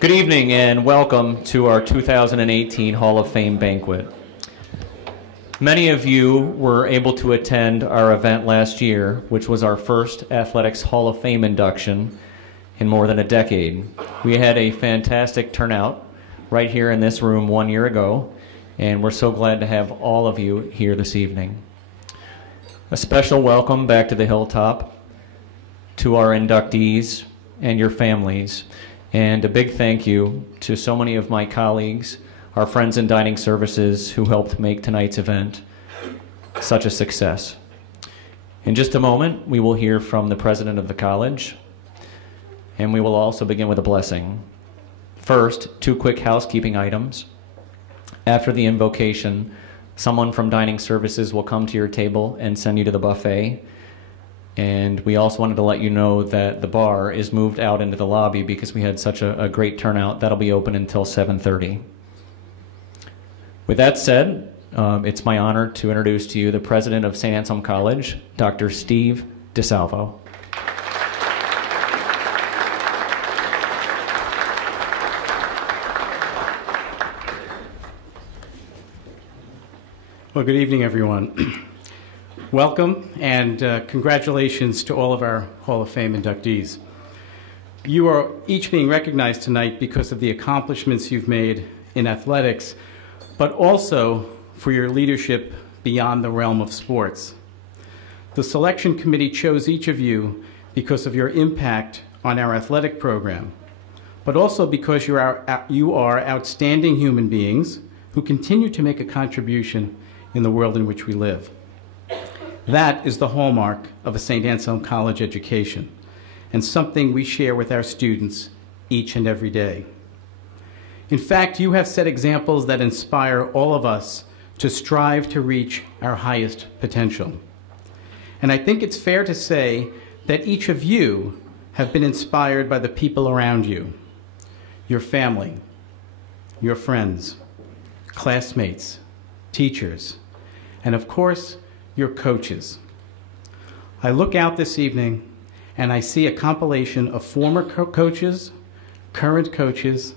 Good evening and welcome to our 2018 Hall of Fame banquet. Many of you were able to attend our event last year, which was our first Athletics Hall of Fame induction in more than a decade. We had a fantastic turnout right here in this room 1 year ago, and we're so glad to have all of you here this evening. A special welcome back to the Hilltop to our inductees and your families. And a big thank you to so many of my colleagues, our friends in dining services who helped make tonight's event such a success. In just a moment, we will hear from the president of the college, and we will also begin with a blessing. First, 2 quick housekeeping items. After the invocation, someone from dining services will come to your table and send you to the buffet. And we also wanted to let you know that the bar is moved out into the lobby because we had such a great turnout. That'll be open until 7:30. With that said, it's my honor to introduce to you the president of St. Anselm College, Dr. Steve DeSalvo. Well, good evening, everyone. Welcome and congratulations to all of our Hall of Fame inductees. You are each being recognized tonight because of the accomplishments you've made in athletics, but also for your leadership beyond the realm of sports. The selection committee chose each of you because of your impact on our athletic program, but also because you are outstanding human beings who continue to make a contribution in the world in which we live. That is the hallmark of a St. Anselm College education, and something we share with our students each and every day. In fact, you have set examples that inspire all of us to strive to reach our highest potential. And I think it's fair to say that each of you have been inspired by the people around you, your family, your friends, classmates, teachers, and of course, your coaches. I look out this evening and I see a compilation of former coaches, current coaches,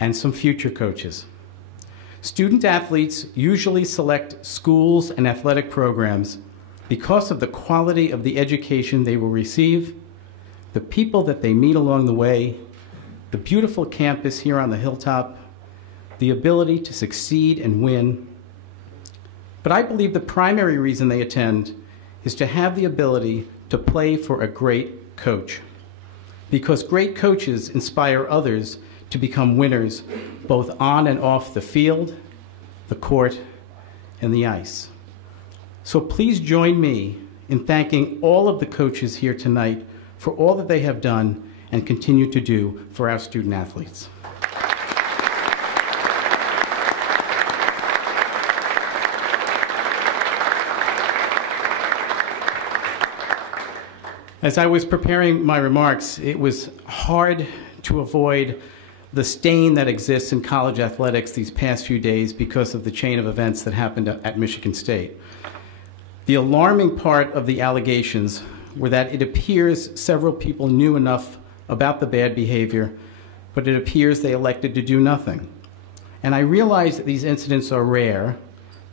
and some future coaches. Student athletes usually select schools and athletic programs because of the quality of the education they will receive, the people that they meet along the way, the beautiful campus here on the Hilltop, the ability to succeed and win. But I believe the primary reason they attend is to have the ability to play for a great coach, because great coaches inspire others to become winners both on and off the field, the court, and the ice. So please join me in thanking all of the coaches here tonight for all that they have done and continue to do for our student athletes. As I was preparing my remarks, it was hard to avoid the stain that exists in college athletics these past few days because of the chain of events that happened at Michigan State. The alarming part of the allegations were that it appears several people knew enough about the bad behavior, but it appears they elected to do nothing. And I realize that these incidents are rare,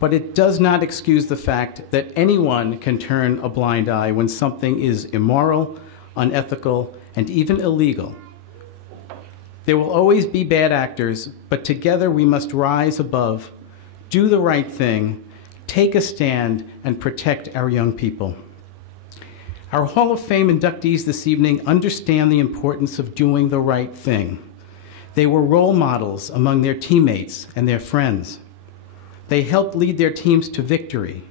but it does not excuse the fact that anyone can turn a blind eye when something is immoral, unethical, and even illegal. There will always be bad actors, but together we must rise above, do the right thing, take a stand, and protect our young people. Our Hall of Fame inductees this evening understand the importance of doing the right thing. They were role models among their teammates and their friends. They helped lead their teams to victory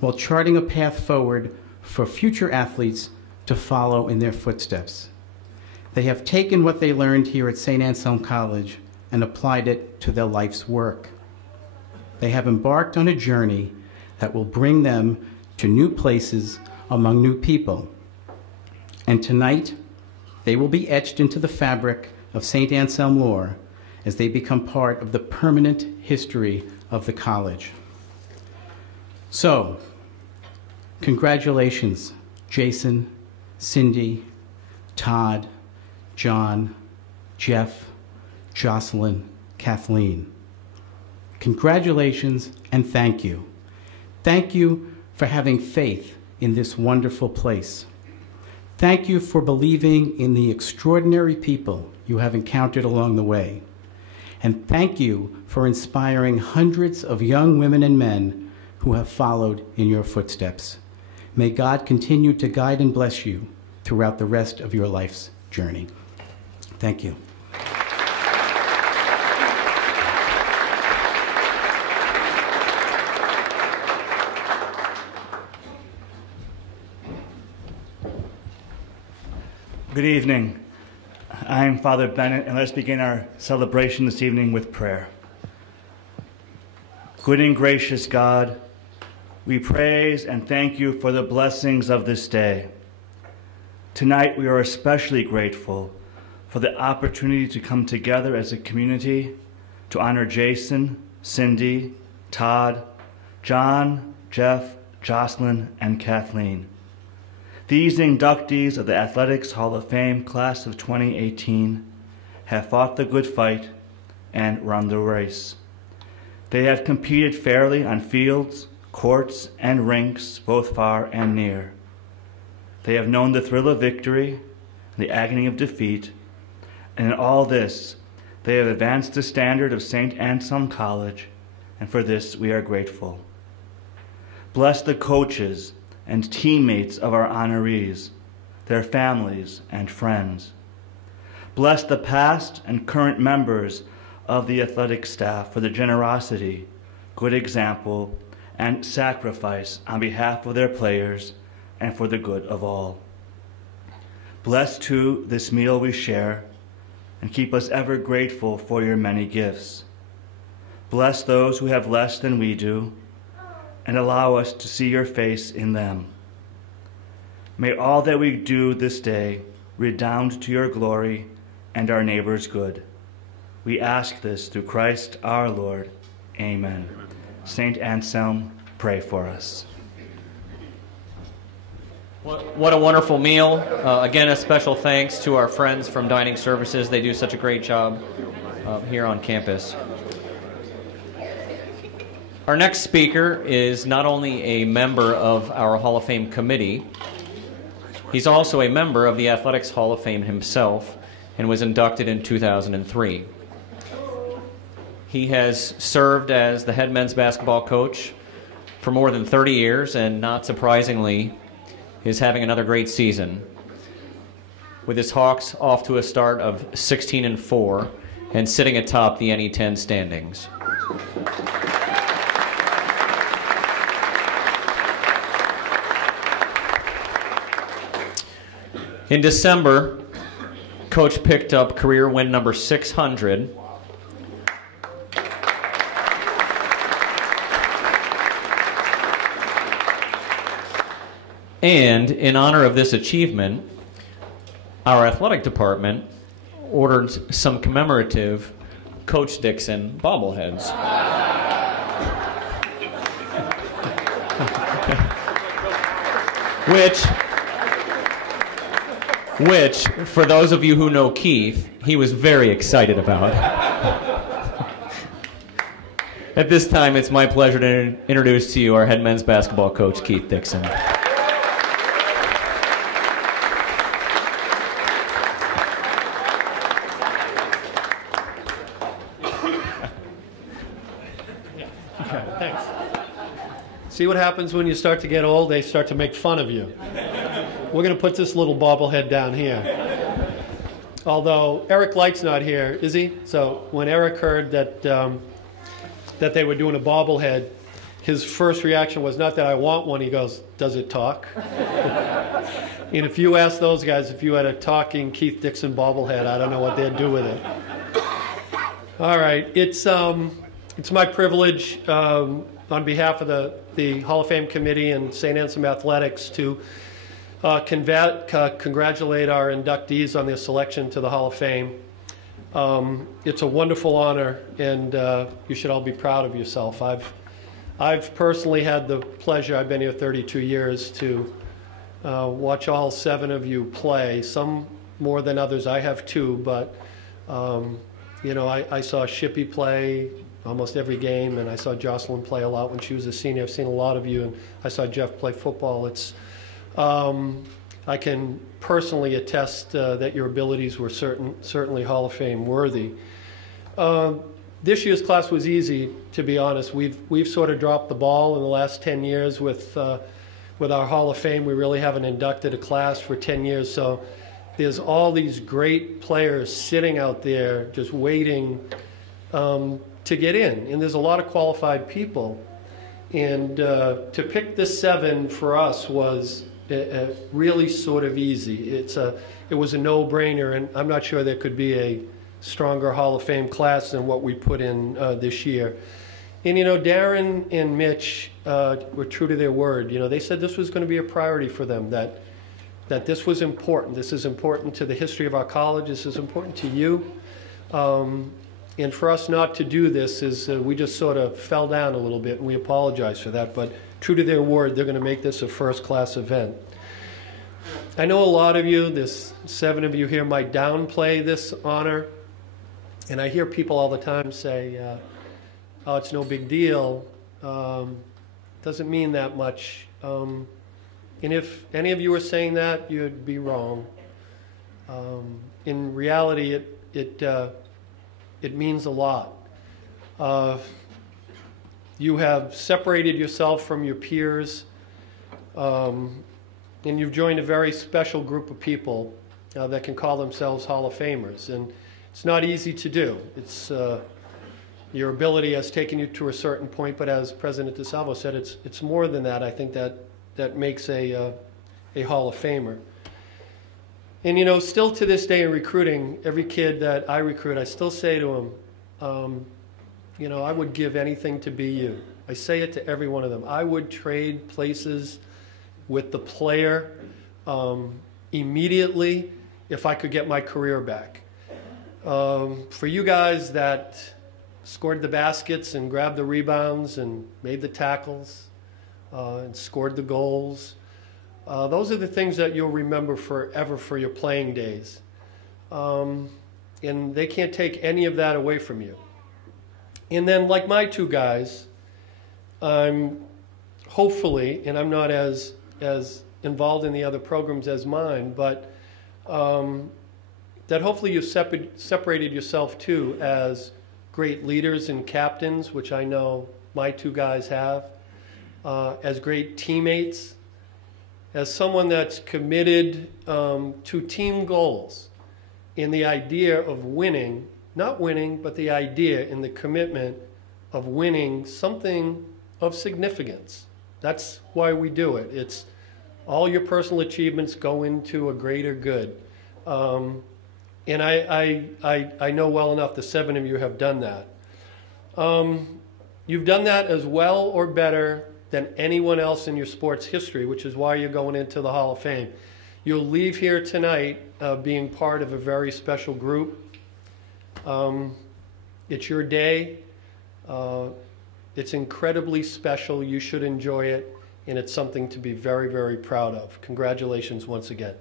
while charting a path forward for future athletes to follow in their footsteps. They have taken what they learned here at St. Anselm College and applied it to their life's work. They have embarked on a journey that will bring them to new places among new people. And tonight, they will be etched into the fabric of St. Anselm lore as they become part of the permanent history of the college. So, congratulations, Jason, Cindy, Todd, John, Geoff, Jocelyn, Kathleen. Congratulations and thank you. Thank you for having faith in this wonderful place. Thank you for believing in the extraordinary people you have encountered along the way. And thank you for inspiring hundreds of young women and men who have followed in your footsteps. May God continue to guide and bless you throughout the rest of your life's journey. Thank you. Good evening. I'm Father Bennett, and let's begin our celebration this evening with prayer. Good and gracious God, we praise and thank you for the blessings of this day. Tonight we are especially grateful for the opportunity to come together as a community to honor Jason, Cindy, Todd, John, Geoff, Jocelyn, and Kathleen. These inductees of the Athletics Hall of Fame class of 2018 have fought the good fight and run the race. They have competed fairly on fields, courts, and rinks, both far and near. They have known the thrill of victory, the agony of defeat, and in all this, they have advanced the standard of St. Anselm College, and for this we are grateful. Bless the coaches and teammates of our honorees, their families and friends. Bless the past and current members of the athletic staff for the generosity, good example, and sacrifice on behalf of their players and for the good of all. Bless, too, this meal we share, and keep us ever grateful for your many gifts. Bless those who have less than we do, and allow us to see your face in them. May all that we do this day redound to your glory and our neighbor's good. We ask this through Christ our Lord. Amen. Saint Anselm, pray for us. What a wonderful meal. Again, a special thanks to our friends from Dining Services. They do such a great job here on campus. Our next speaker is not only a member of our Hall of Fame committee, he's also a member of the Athletics Hall of Fame himself and was inducted in 2003. He has served as the head men's basketball coach for more than 30 years and, not surprisingly, is having another great season, with his Hawks off to a start of 16-4 and sitting atop the NE10 standings. In December, Coach picked up career win number 600. And in honor of this achievement, our athletic department ordered some commemorative Coach Dixon bobbleheads. Which, for those of you who know Keith, he was very excited about. At this time, it's my pleasure to introduce to you our head men's basketball coach, Keith Dixon. Thanks. See what happens when you start to get old? They start to make fun of you. We're going to put this little bobblehead down here. Although Eric Light's not here, is he? So when Eric heard that that they were doing a bobblehead, his first reaction was not that I want one. He goes, "Does it talk?" And if you ask those guys if you had a talking Keith Dixon bobblehead, I don't know what they'd do with it. All right, it's my privilege on behalf of the Hall of Fame Committee and St. Anselm Athletics to congratulate our inductees on their selection to the Hall of Fame. It's a wonderful honor, and you should all be proud of yourself. I've personally had the pleasure, I've been here 32 years, to watch all 7 of you play. Some more than others. I have two, but you know, I saw Shippee play almost every game, and I saw Jocelyn play a lot when she was a senior. I've seen a lot of you, and I saw Geoff play football. It's I can personally attest that your abilities were certainly Hall of Fame worthy. This year's class was easy, to be honest. We've sort of dropped the ball in the last 10 years with our Hall of Fame. We really haven't inducted a class for 10 years, so there's all these great players sitting out there just waiting to get in, and there's a lot of qualified people. And to pick the 7 for us was really sort of easy. It was a no-brainer, and I'm not sure there could be a stronger Hall of Fame class than what we put in this year. And you know, Darren and Mitch were true to their word. You know, they said this was going to be a priority for them, that this was important. This is important to the history of our college. This is important to you. And for us not to do this is we just sort of fell down a little bit, and we apologize for that. But true to their word, they're going to make this a first-class event. I know a lot of you, there's 7 of you here, might downplay this honor. And I hear people all the time say, oh, it's no big deal. Doesn't mean that much. And if any of you are saying that, you'd be wrong. In reality, it means a lot. You have separated yourself from your peers, and you've joined a very special group of people that can call themselves Hall of Famers. And it's not easy to do. It's your ability has taken you to a certain point, but as President DeSalvo said, it's more than that. I think that makes a Hall of Famer. And you know, still to this day in recruiting, every kid that I recruit, I still say to them, you know, I would give anything to be you. I say it to every one of them. I would trade places with the player immediately if I could get my career back. For you guys that scored the baskets and grabbed the rebounds and made the tackles and scored the goals, those are the things that you'll remember forever for your playing days. And they can't take any of that away from you. And then, like my 2 guys, I'm hopefully, and I'm not as involved in the other programs as mine, but that hopefully you've separated yourself too as great leaders and captains, which I know my 2 guys have, as great teammates, as someone that's committed to team goals in the idea of winning, not winning, but the idea and the commitment of winning something of significance. That's why we do it. It's all your personal achievements go into a greater good. And I know well enough the 7 of you have done that. You've done that as well or better than anyone else in your sports history, which is why you're going into the Hall of Fame. You'll leave here tonight being part of a very special group. It's your day. It's incredibly special. You should enjoy it, and it's something to be very, very proud of. Congratulations once again.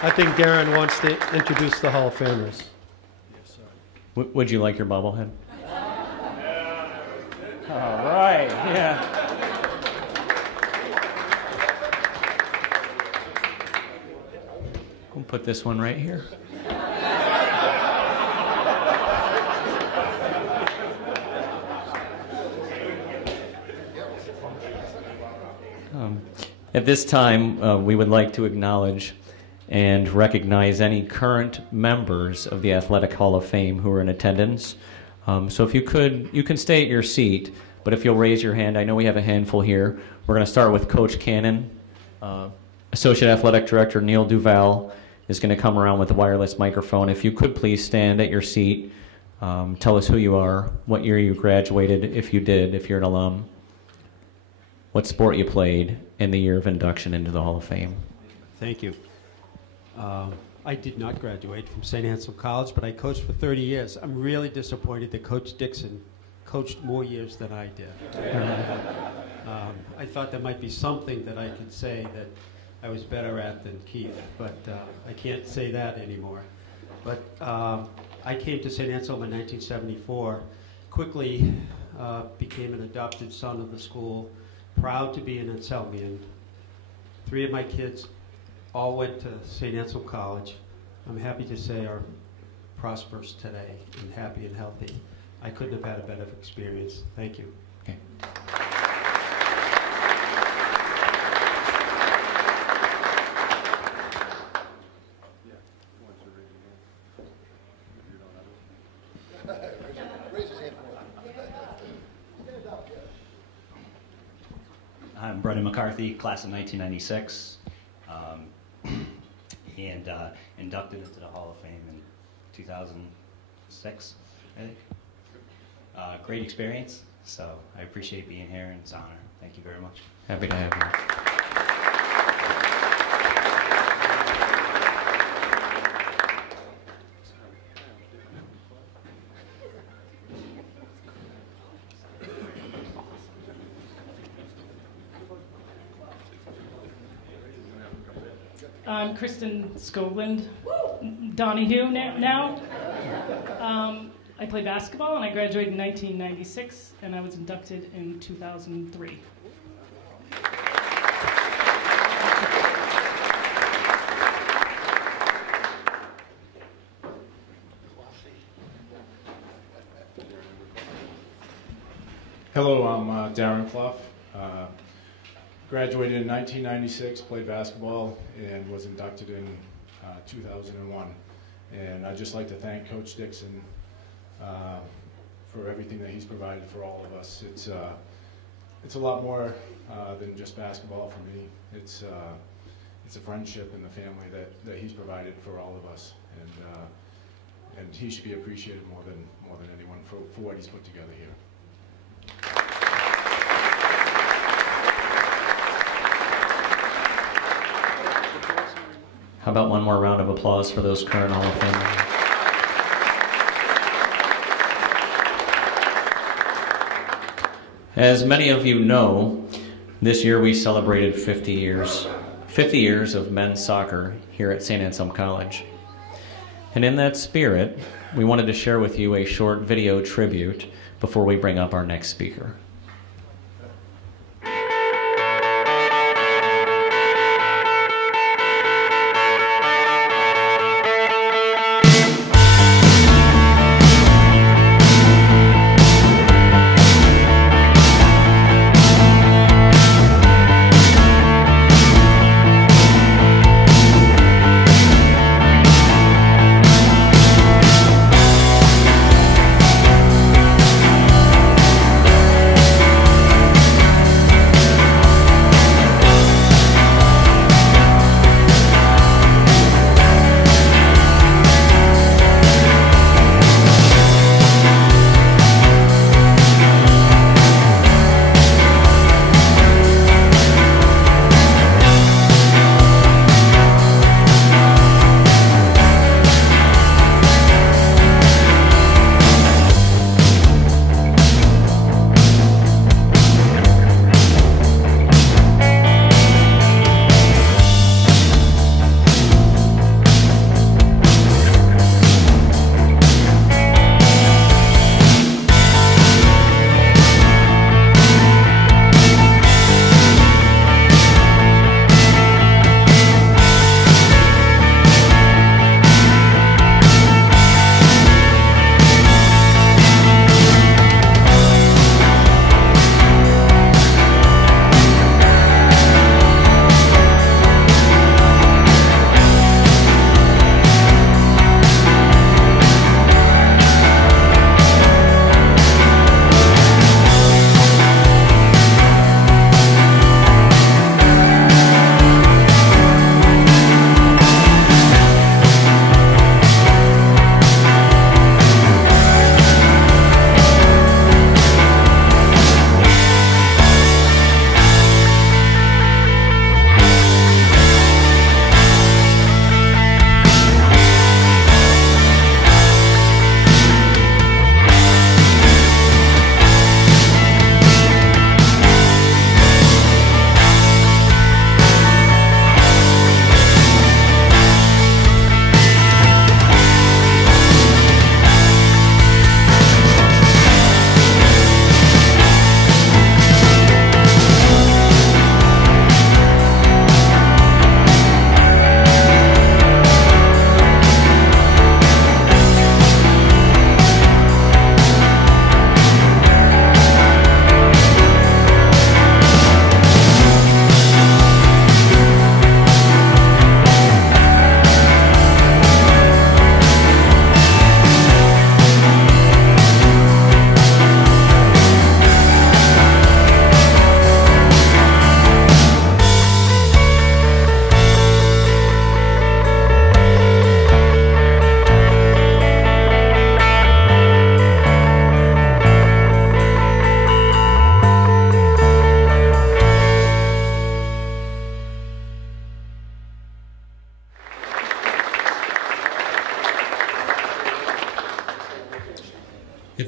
I think Darren wants to introduce the Hall of Famers. Yes, sir. Would you like your bobblehead? All right, yeah. We'll put this one right here. At this time, we would like to acknowledge and recognize any current members of the Athletic Hall of Fame who are in attendance. So if you could, you can stay at your seat, but if you'll raise your hand, I know we have a handful here. We're going to start with Coach Cannon. Associate Athletic Director Neil Duval is going to come around with a wireless microphone. If you could please stand at your seat, tell us who you are, what year you graduated, if you did, if you're an alum, what sport you played, and the year of induction into the Hall of Fame. Thank you. I did not graduate from St. Anselm College, but I coached for 30 years. I'm really disappointed that Coach Dixon coached more years than I did. I thought there might be something that I could say that I was better at than Keith, but I can't say that anymore. But I came to St. Anselm in 1974, quickly became an adopted son of the school, proud to be an Anselmian. 3 of my kids all went to St. Anselm College. I'm happy to say are prosperous today and happy and healthy. I couldn't have had a better experience. Thank you. Okay. I'm Brendan McCarthy, class of 1996, and inducted into the Hall of Fame in 2006, I think. Great experience, so I appreciate being here, and it's an honor. Thank you very much. Happy to have you. I'm Kristen Scogland, Donahue now. I play basketball, and I graduated in 1996, and I was inducted in 2003. Hello, I'm Darren Clough. Graduated in 1996, played basketball, and was inducted in 2001. And I'd just like to thank Coach Dixon for everything that he's provided for all of us. It's a lot more than just basketball for me. It's a friendship and the family that he's provided for all of us, and he should be appreciated more than anyone for what he's put together here. How about one more round of applause for those current Hall of Famers? As many of you know, this year we celebrated 50 years of men's soccer here at St. Anselm College. And in that spirit, we wanted to share with you a short video tribute before we bring up our next speaker.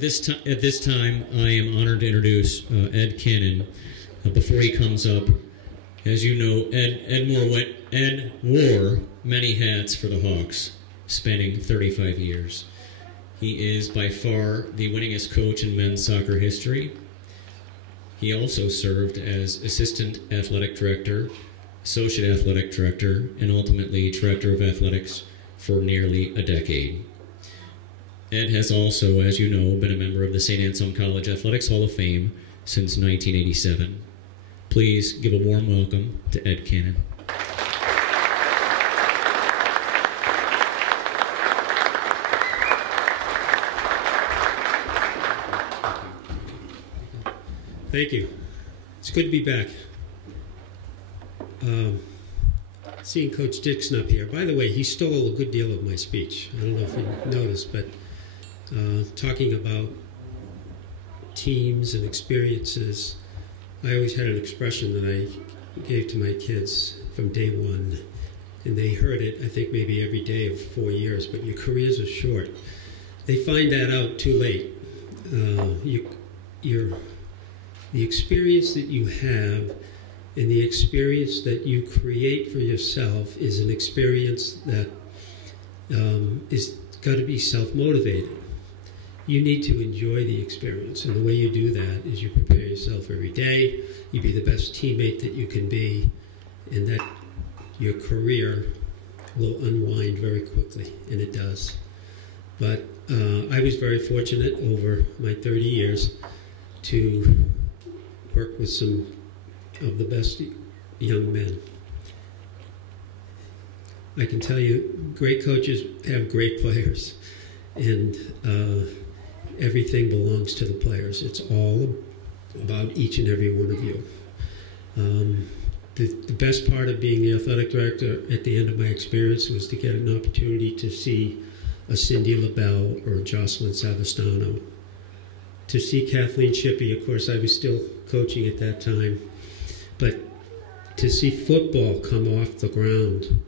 At this time, I am honored to introduce Ed Cannon. Before he comes up, as you know, Ed wore many hats for the Hawks, spanning 35 years. He is by far the winningest coach in men's soccer history. He also served as assistant athletic director, associate athletic director, and ultimately director of athletics for nearly a decade. Ed has also, as you know, been a member of the St. Anselm College Athletics Hall of Fame since 1987. Please give a warm welcome to Ed Cannon. Thank you. It's good to be back. Seeing Coach Dixon up here. By the way, he stole a good deal of my speech. I don't know if you noticed, but talking about teams and experiences, I always had an expression that I gave to my kids from day one, and they heard it, I think, maybe every day of 4 years, but your careers are short. They find that out too late. The experience that you have and the experience that you create for yourself is an experience that is got to be self-motivated. You need to enjoy the experience, and the way you do that is you prepare yourself every day, you be the best teammate that you can be, and that your career will unwind very quickly, and it does. But I was very fortunate over my 30 years to work with some of the best young men. I can tell you, great coaches have great players, and everything belongs to the players. It's all about each and every one of you. The best part of being the athletic director at the end of my experience was to get an opportunity to see a Cindy Lebel or a Jocelyn Savastano. To see Kathleen Shippee, of course I was still coaching at that time, but to see football come off the ground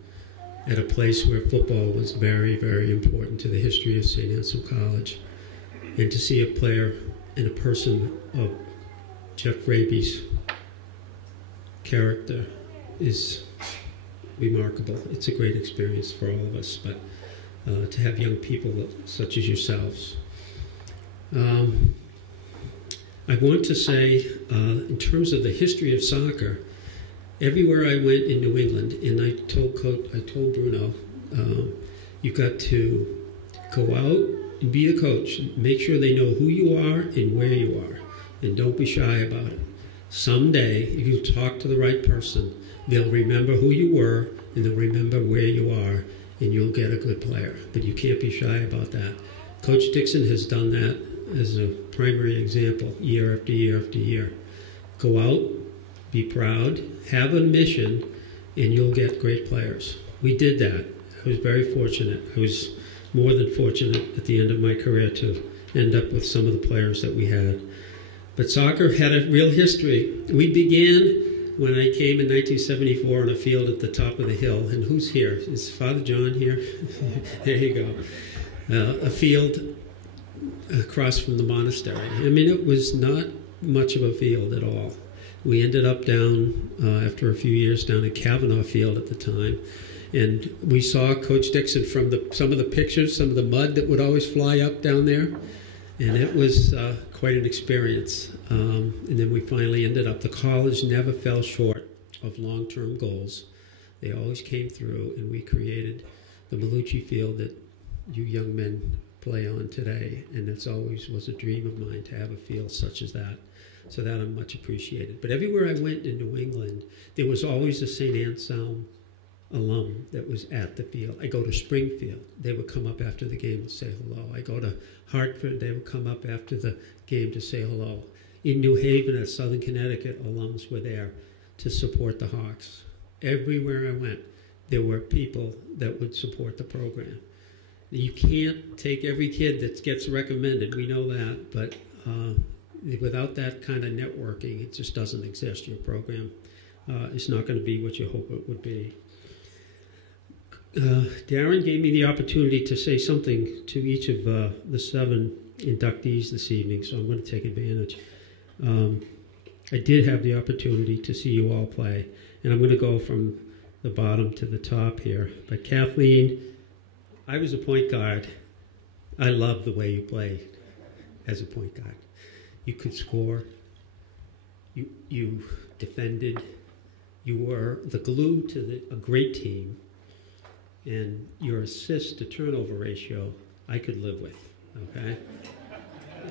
at a place where football was very, very important to the history of St. Anselm College, and to see a player and a person of Geoff Raby's character is remarkable. It's a great experience for all of us, but to have young people such as yourselves. I want to say, in terms of the history of soccer, everywhere I went in New England, and I told Bruno, you've got to go out and be the coach. Make sure they know who you are and where you are, and don't be shy about it. Someday, if you talk to the right person, they'll remember who you were, and they'll remember where you are, and you'll get a good player. But you can't be shy about that. Coach Dixon has done that as a primary example, year after year after year. Go out, be proud, have a mission, and you'll get great players. We did that. I was very fortunate. I was more than fortunate at the end of my career to end up with some of the players that we had. But soccer had a real history. We began when I came in 1974 on a field at the top of the hill. And who's here? Is Father John here? There you go. A field across from the monastery. I mean, it was not much of a field at all. We ended up down, after a few years, down at Kavanaugh Field at the time. And we saw Coach Dixon from some of the pictures, some of the mud that would always fly up down there. And it was quite an experience. And then we finally ended up, the college never fell short of long-term goals. They always came through, and we created the Malucci Field that you young men play on today. And it's always was a dream of mine to have a field such as that. So that I'm much appreciated. But everywhere I went in New England, there was always a St. Anselm alum that was at the field. I go to Springfield, they would come up after the game and say hello. I go to Hartford, they would come up after the game to say hello. In New Haven at Southern Connecticut, alums were there to support the Hawks. Everywhere I went, there were people that would support the program. You can't take every kid that gets recommended, we know that, but without that kind of networking, it just doesn't exist. Your program is not going to be what you hope it would be. Darren gave me the opportunity to say something to each of the 7 inductees this evening, so I'm going to take advantage. I did have the opportunity to see you all play, and I'm going to go from the bottom to the top here. But Kathleen, I was a point guard. I love the way you played as a point guard. You could score. You defended. You were the glue to a great team. And your assist to turnover ratio, I could live with, okay?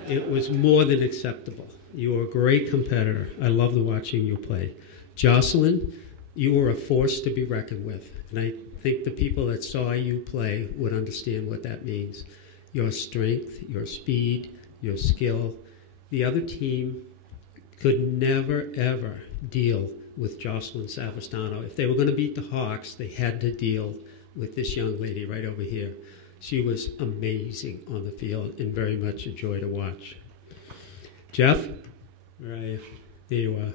It was more than acceptable. You were a great competitor. I loved watching you play. Jocelyn, you were a force to be reckoned with. And I think the people that saw you play would understand what that means. Your strength, your speed, your skill. The other team could never, ever deal with Jocelyn Savastano. If they were going to beat the Hawks, they had to deal with this young lady right over here. She was amazing on the field and very much a joy to watch. Geoff, where are you? There you are.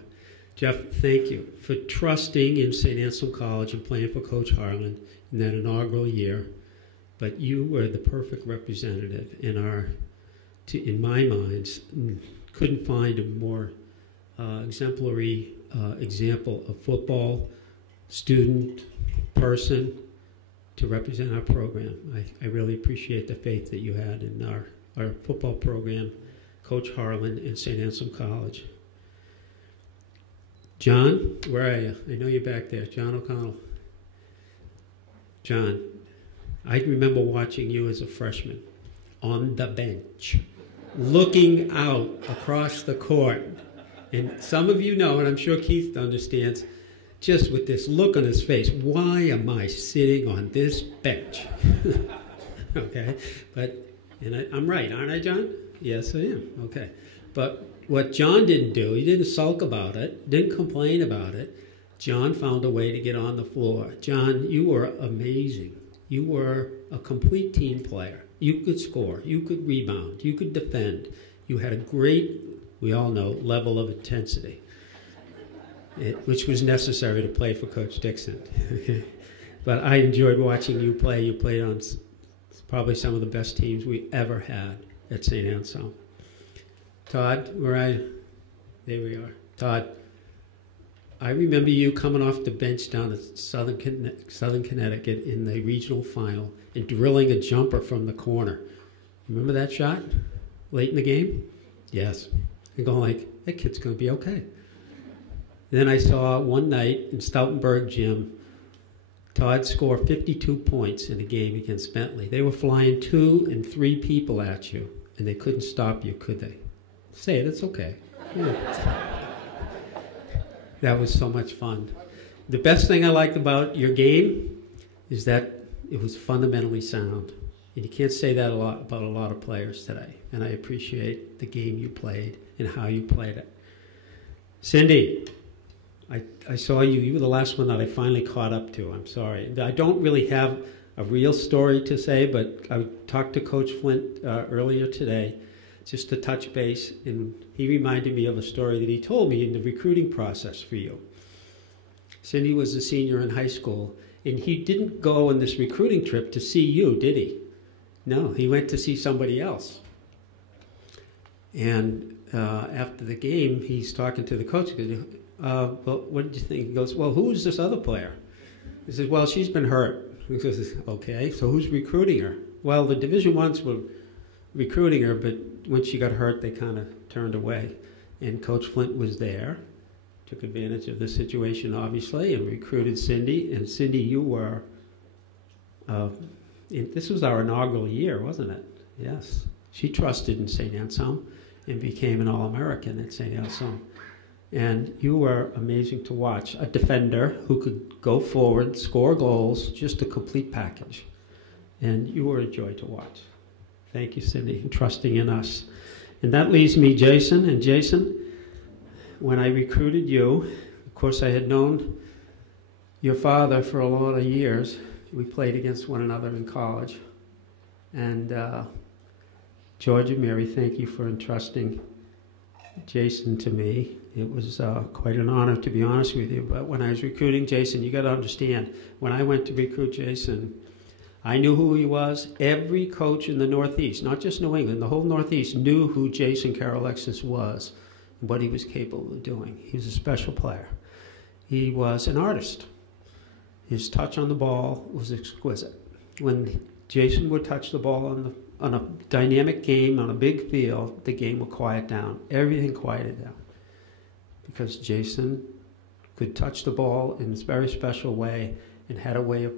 Geoff, thank you for trusting in St. Anselm College and playing for Coach Harlan in that inaugural year. But you were the perfect representative in my mind, couldn't find a more exemplary example of football, student, person, to represent our program. I really appreciate the faith that you had in our football program, Coach Harlan, and St. Anselm College. John, where are you? I know you're back there. John O'Connell. John, I remember watching you as a freshman on the bench, looking out across the court. And some of you know, and I'm sure Keith understands, just with this look on his face, why am I sitting on this bench? Okay, I'm right, aren't I, John? Yes, I am. Okay, but what John didn't do, he didn't sulk about it, didn't complain about it. John found a way to get on the floor. John, you were amazing. You were a complete team player. You could score, you could rebound, you could defend. You had a great, we all know, level of intensity, which was necessary to play for Coach Dixon. But I enjoyed watching you play. You played on probably some of the best teams we ever had at St. Anselm. Todd, where are you? There we are. Todd, I remember you coming off the bench down at Southern Connecticut in the regional final and drilling a jumper from the corner. Remember that shot late in the game? Yes. And going like, that kid's going to be okay. Then I saw one night in Stoutenburg Gym, Todd score 52 points in a game against Bentley. They were flying 2 and 3 people at you, and they couldn't stop you, could they? Say it, it's okay. Yeah. That was so much fun. The best thing I liked about your game is that it was fundamentally sound. And you can't say that about a lot of players today. And I appreciate the game you played and how you played it. Cindy, I saw you. You were the last one that I finally caught up to. I'm sorry. I don't really have a real story to say, but I talked to Coach Flint earlier today just to touch base, and he reminded me of a story that he told me in the recruiting process for you. Cindy was a senior in high school, and he didn't go on this recruiting trip to see you, did he? No, he went to see somebody else. And after the game, he's talking to the coach. Well, what did you think? He goes, well, who's this other player? He says, well, she's been hurt. He says, okay, so who's recruiting her? Well, the Division I's were recruiting her, but when she got hurt, they kind of turned away. And Coach Flint was there, took advantage of the situation, obviously, and recruited Cindy. And Cindy, you were, this was our inaugural year, wasn't it? Yes. She trusted in St. Anselm and became an All-American at St. Anselm. And you were amazing to watch. A defender who could go forward, score goals, just a complete package. And you were a joy to watch. Thank you, Cindy, for trusting in us. And that leaves me, Jason. And Jason, when I recruited you, of course I had known your father for a lot of years. We played against one another in college. And George and Mary, thank you for entrusting Jason to me. It was quite an honor, to be honest with you. But when I was recruiting Jason, you got to understand, when I went to recruit Jason, I knew who he was. Every coach in the Northeast, not just New England, the whole Northeast knew who Jason Karalexis was and what he was capable of doing. He was a special player. He was an artist. His touch on the ball was exquisite. When Jason would touch the ball on a dynamic game, on a big field, the game would quiet down. Everything quieted down. Because Jason could touch the ball in this very special way and had a way of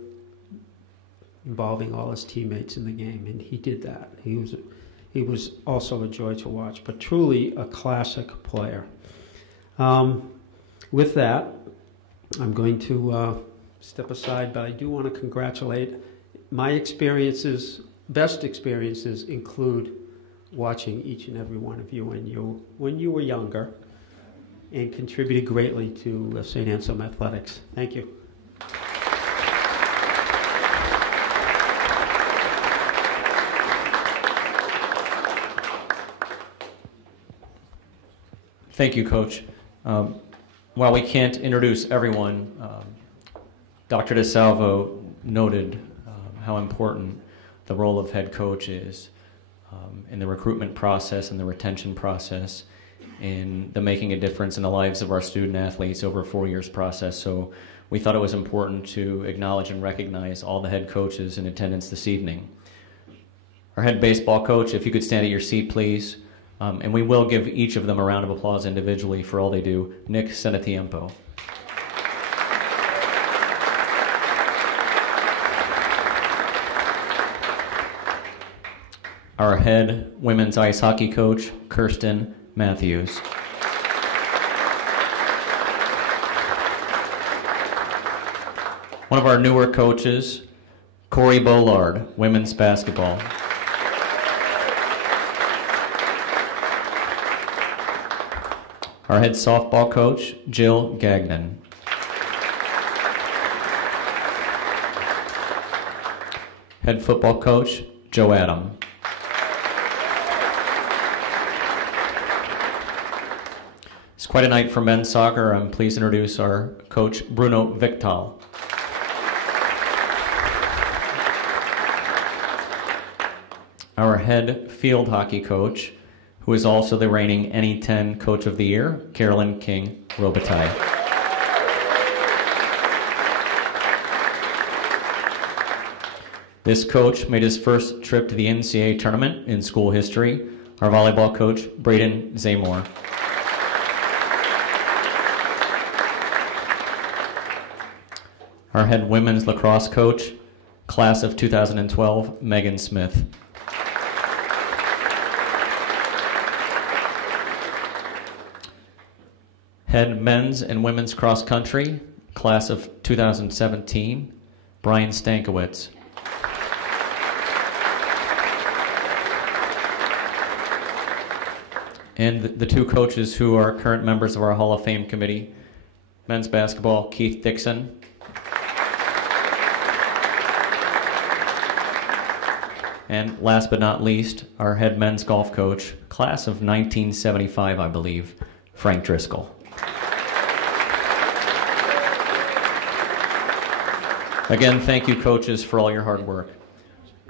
involving all his teammates in the game, and he did that. He was also a joy to watch, but truly a classic player. With that, I'm going to step aside, but I do want to congratulate my experiences. Best experiences include watching each and every one of you when you were younger, and contributed greatly to St. Anselm Athletics. Thank you. Thank you, Coach. While we can't introduce everyone, Dr. DeSalvo noted how important the role of head coach is in the recruitment process and the retention process, in the making a difference in the lives of our student athletes over a 4 years process. So we thought it was important to acknowledge and recognize all the head coaches in attendance this evening. Our head baseball coach, if you could stand at your seat, please. And we will give each of them a round of applause individually for all they do. Nick Senatiempo. Our head women's ice hockey coach, Kirsten Matthews. One of our newer coaches, Corey Bollard, women's basketball. Our head softball coach, Jill Gagnon. Head football coach, Joe Adam. It's quite a night for men's soccer. I'm pleased to introduce our coach, Bruno Victal. Our head field hockey coach, who is also the reigning NE10 Coach of the Year, Carolyn King Robitaille. This coach made his first trip to the NCAA tournament in school history. Our volleyball coach, Braden Zamore. Our head women's lacrosse coach, class of 2012, Megan Smith. Head men's and women's cross country, class of 2017, Brian Stankiewicz. And the two coaches who are current members of our Hall of Fame committee, men's basketball, Keith Dixon. And last but not least, our head men's golf coach, class of 1975, I believe, Frank Driscoll. Again, thank you, coaches, for all your hard work.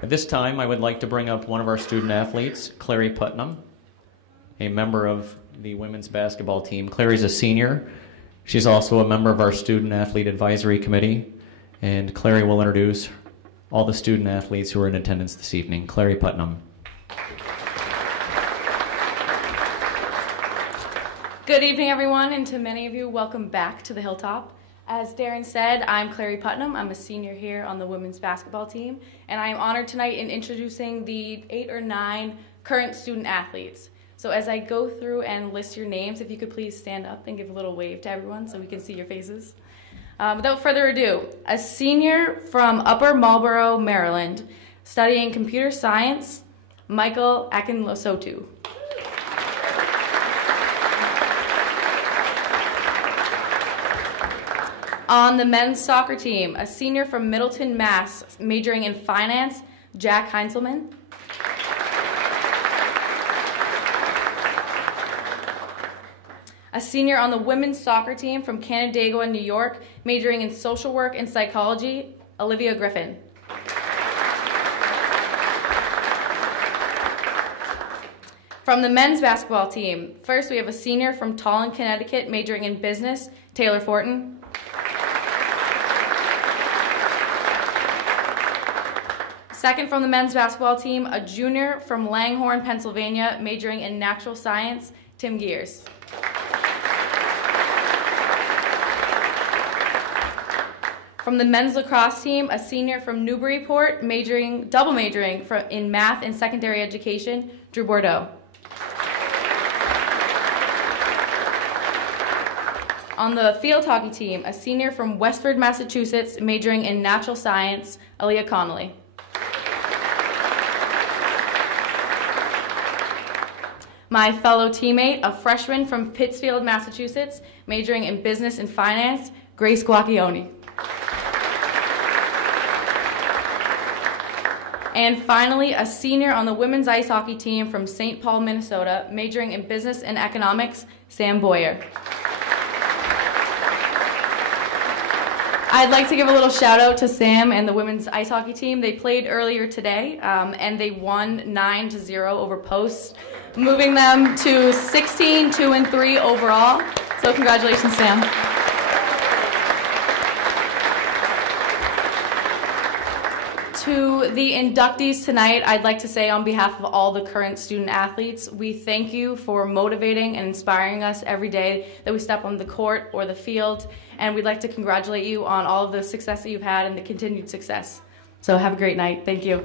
At this time, I would like to bring up one of our student athletes, Clary Putnam, a member of the women's basketball team. Clary's a senior. She's also a member of our student athlete advisory committee. And Clary will introduce all the student athletes who are in attendance this evening. Clary Putnam. Good evening, everyone, and to many of you, welcome back to the Hilltop. As Darren said, I'm Clary Putnam. I'm a senior here on the women's basketball team, and I am honored tonight in introducing the 8 or 9 current student athletes. So as I go through and list your names, if you could please stand up and give a little wave to everyone so we can see your faces. Without further ado, a senior from Upper Marlboro, Maryland, studying computer science, Michael Akinlosotu. On the men's soccer team, a senior from Middleton, Mass, majoring in finance, Jack Heinzelman. A senior on the women's soccer team from Canandaigua, New York, majoring in social work and psychology, Olivia Griffin. From the men's basketball team, first we have a senior from Tallinn, Connecticut, majoring in business, Taylor Fortin. Second from the men's basketball team, a junior from Langhorne, Pennsylvania, majoring in natural science, Tim Gears. From the men's lacrosse team, a senior from Newburyport, double majoring in math and secondary education, Drew Bordeaux. On the field hockey team, a senior from Westford, Massachusetts, majoring in natural science, Aaliyah Connolly. My fellow teammate, a freshman from Pittsfield, Massachusetts, majoring in business and finance, Grace Guacchione. And finally, a senior on the women's ice hockey team from St. Paul, Minnesota, majoring in business and economics, Sam Boyer. I'd like to give a little shout out to Sam and the women's ice hockey team. They played earlier today, and they won 9-0 over Post, moving them to 16, 2, and 3 overall. So congratulations, Sam. To the inductees tonight, I'd like to say on behalf of all the current student athletes, we thank you for motivating and inspiring us every day that we step on the court or the field, and we'd like to congratulate you on all of the success that you've had and the continued success. So have a great night. Thank you.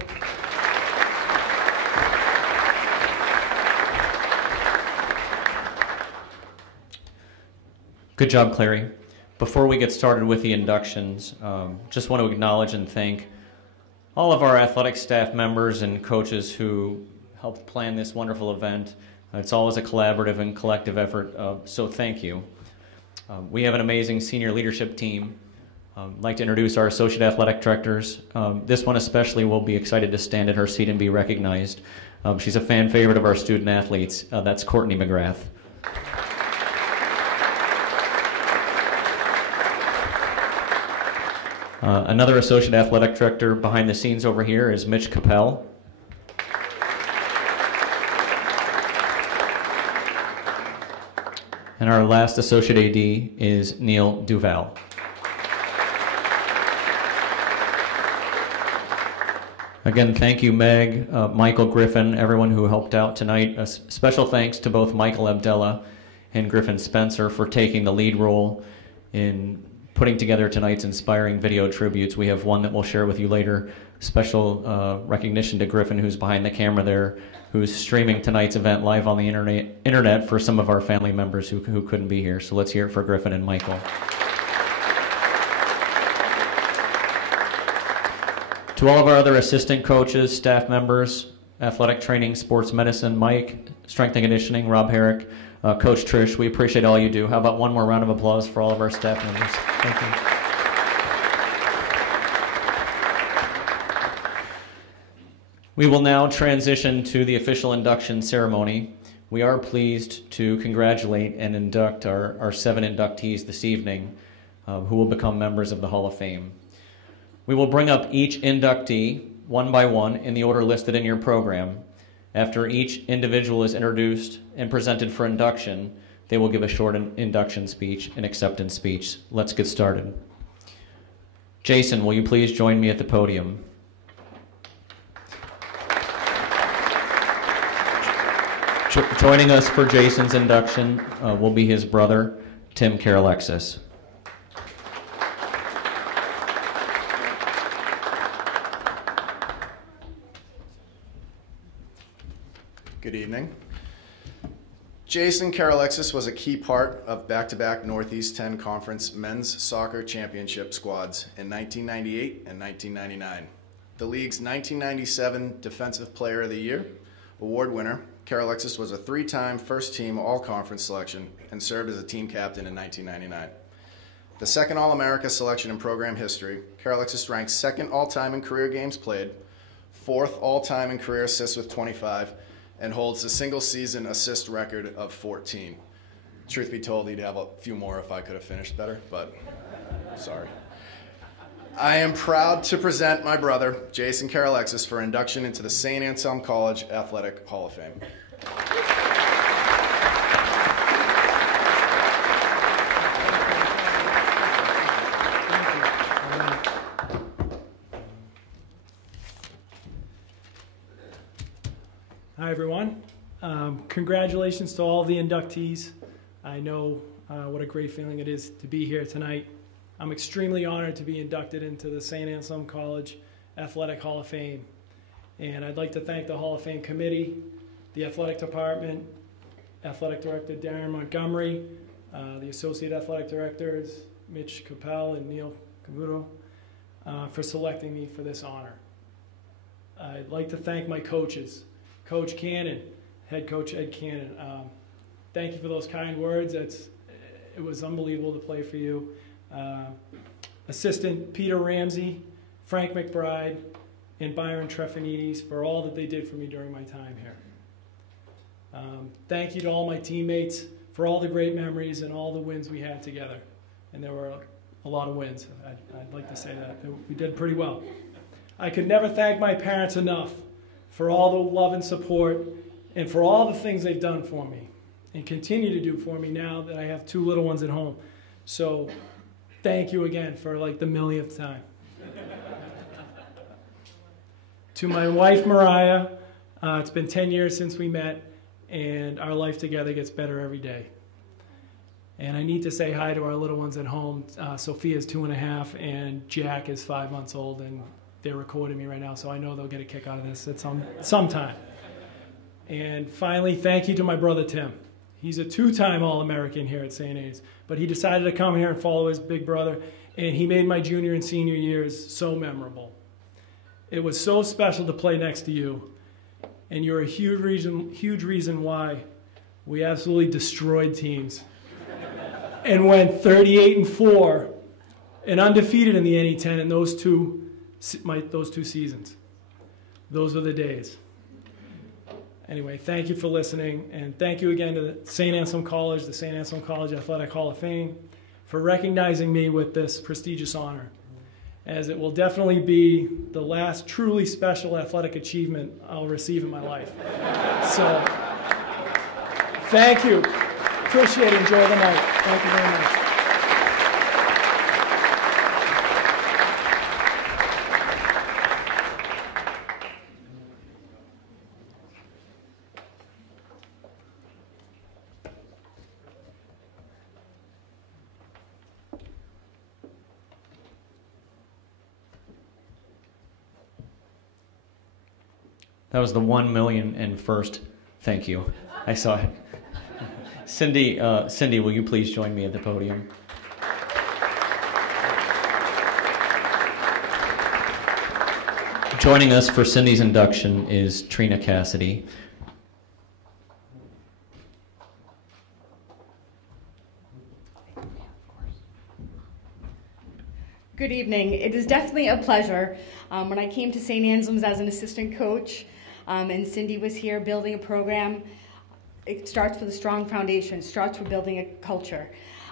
Good job, Clary. Before we get started with the inductions, just want to acknowledge and thank all of our athletic staff members and coaches who helped plan this wonderful event. It's always a collaborative and collective effort, so thank you. We have an amazing senior leadership team. I'd like to introduce our associate athletic directors. This one especially will be excited to stand at her seat and be recognized. She's a fan favorite of our student athletes. That's Courtney McGrath. Another associate athletic director behind the scenes over here is Mitch Capel. And our last associate AD is Neil Duval. Again, thank you, Meg, Michael Griffin, everyone who helped out tonight. A special thanks to both Michael Abdella and Griffin Spencer for taking the lead role in putting together tonight's inspiring video tributes. We have one that we'll share with you later. Special recognition to Griffin, who's behind the camera there, who's streaming tonight's event live on the internet for some of our family members who couldn't be here. So let's hear it for Griffin and Michael. To all of our other assistant coaches, staff members, athletic training, sports medicine, Mike, strength and conditioning, Rob Herrick, Coach Trish, we appreciate all you do. How about one more round of applause for all of our staff members? Thank you. We will now transition to the official induction ceremony. We are pleased to congratulate and induct our 7 inductees this evening who will become members of the Hall of Fame. We will bring up each inductee one by one in the order listed in your program. After each individual is introduced and presented for induction, they will give a short induction speech, an acceptance speech. Let's get started. Jason, will you please join me at the podium? Joining us for Jason's induction will be his brother, Tim Karalexis. Good evening. Jason Karalexis was a key part of back-to-back Northeast 10 Conference men's soccer championship squads in 1998 and 1999. The league's 1997 Defensive Player of the Year award winner, Karalexis was a 3-time first-team all-conference selection and served as a team captain in 1999. The second All-America selection in program history, Karalexis ranks 2nd all-time in career games played, 4th all-time in career assists with 25, and holds the single-season assist record of 14. Truth be told, he'd have a few more if I could have finished better, but sorry. I am proud to present my brother, Jason Karalexis, for induction into the St. Anselm College Athletic Hall of Fame. Congratulations to all the inductees. I know what a great feeling it is to be here tonight. I'm extremely honored to be inducted into the St. Anselm College Athletic Hall of Fame. And I'd like to thank the Hall of Fame committee, the athletic department, athletic director Darren Montgomery, the associate athletic directors Mitch Capel and Neil Cavuto for selecting me for this honor. I'd like to thank my coaches, Coach Cannon, head coach Ed Cannon. Thank you for those kind words. It was unbelievable to play for you. Assistant Peter Ramsey, Frank McBride, and Byron Trefanides for all that they did for me during my time here. Thank you to all my teammates for all the great memories and all the wins we had together. And there were a lot of wins. I'd like to say that. We did pretty well. I could never thank my parents enough for all the love and support and for all the things they've done for me and continue to do for me now that I have 2 little ones at home. So thank you again for like the millionth time. To my wife, Mariah, it's been 10 years since we met, and our life together gets better every day. And I need to say hi to our little ones at home. Sophia's 2.5, and Jack is 5 months old, and they're recording me right now, so I know they'll get a kick out of this at some time. And finally, thank you to my brother, Tim. He's a 2-time All-American here at St. A's, but he decided to come here and follow his big brother, and he made my junior and senior years so memorable. It was so special to play next to you, and you're a huge reason why we absolutely destroyed teams and went 38-4 and undefeated in the NE10 in those two seasons. Those were the days. Anyway, thank you for listening, and thank you again to the St. Anselm College, the St. Anselm College Athletic Hall of Fame, for recognizing me with this prestigious honor, as it will definitely be the last truly special athletic achievement I'll receive in my life. So, thank you. Appreciate it. Enjoy the night. Thank you very much. That was the 1,000,001st thank you. I saw it. Cindy, will you please join me at the podium? Joining us for Cindy's induction is Trina Cassidy. Good evening. It is definitely a pleasure. When I came to St. Anselm's as an assistant coach, and Cindy was here building a program, it starts with a strong foundation. It starts with building a culture.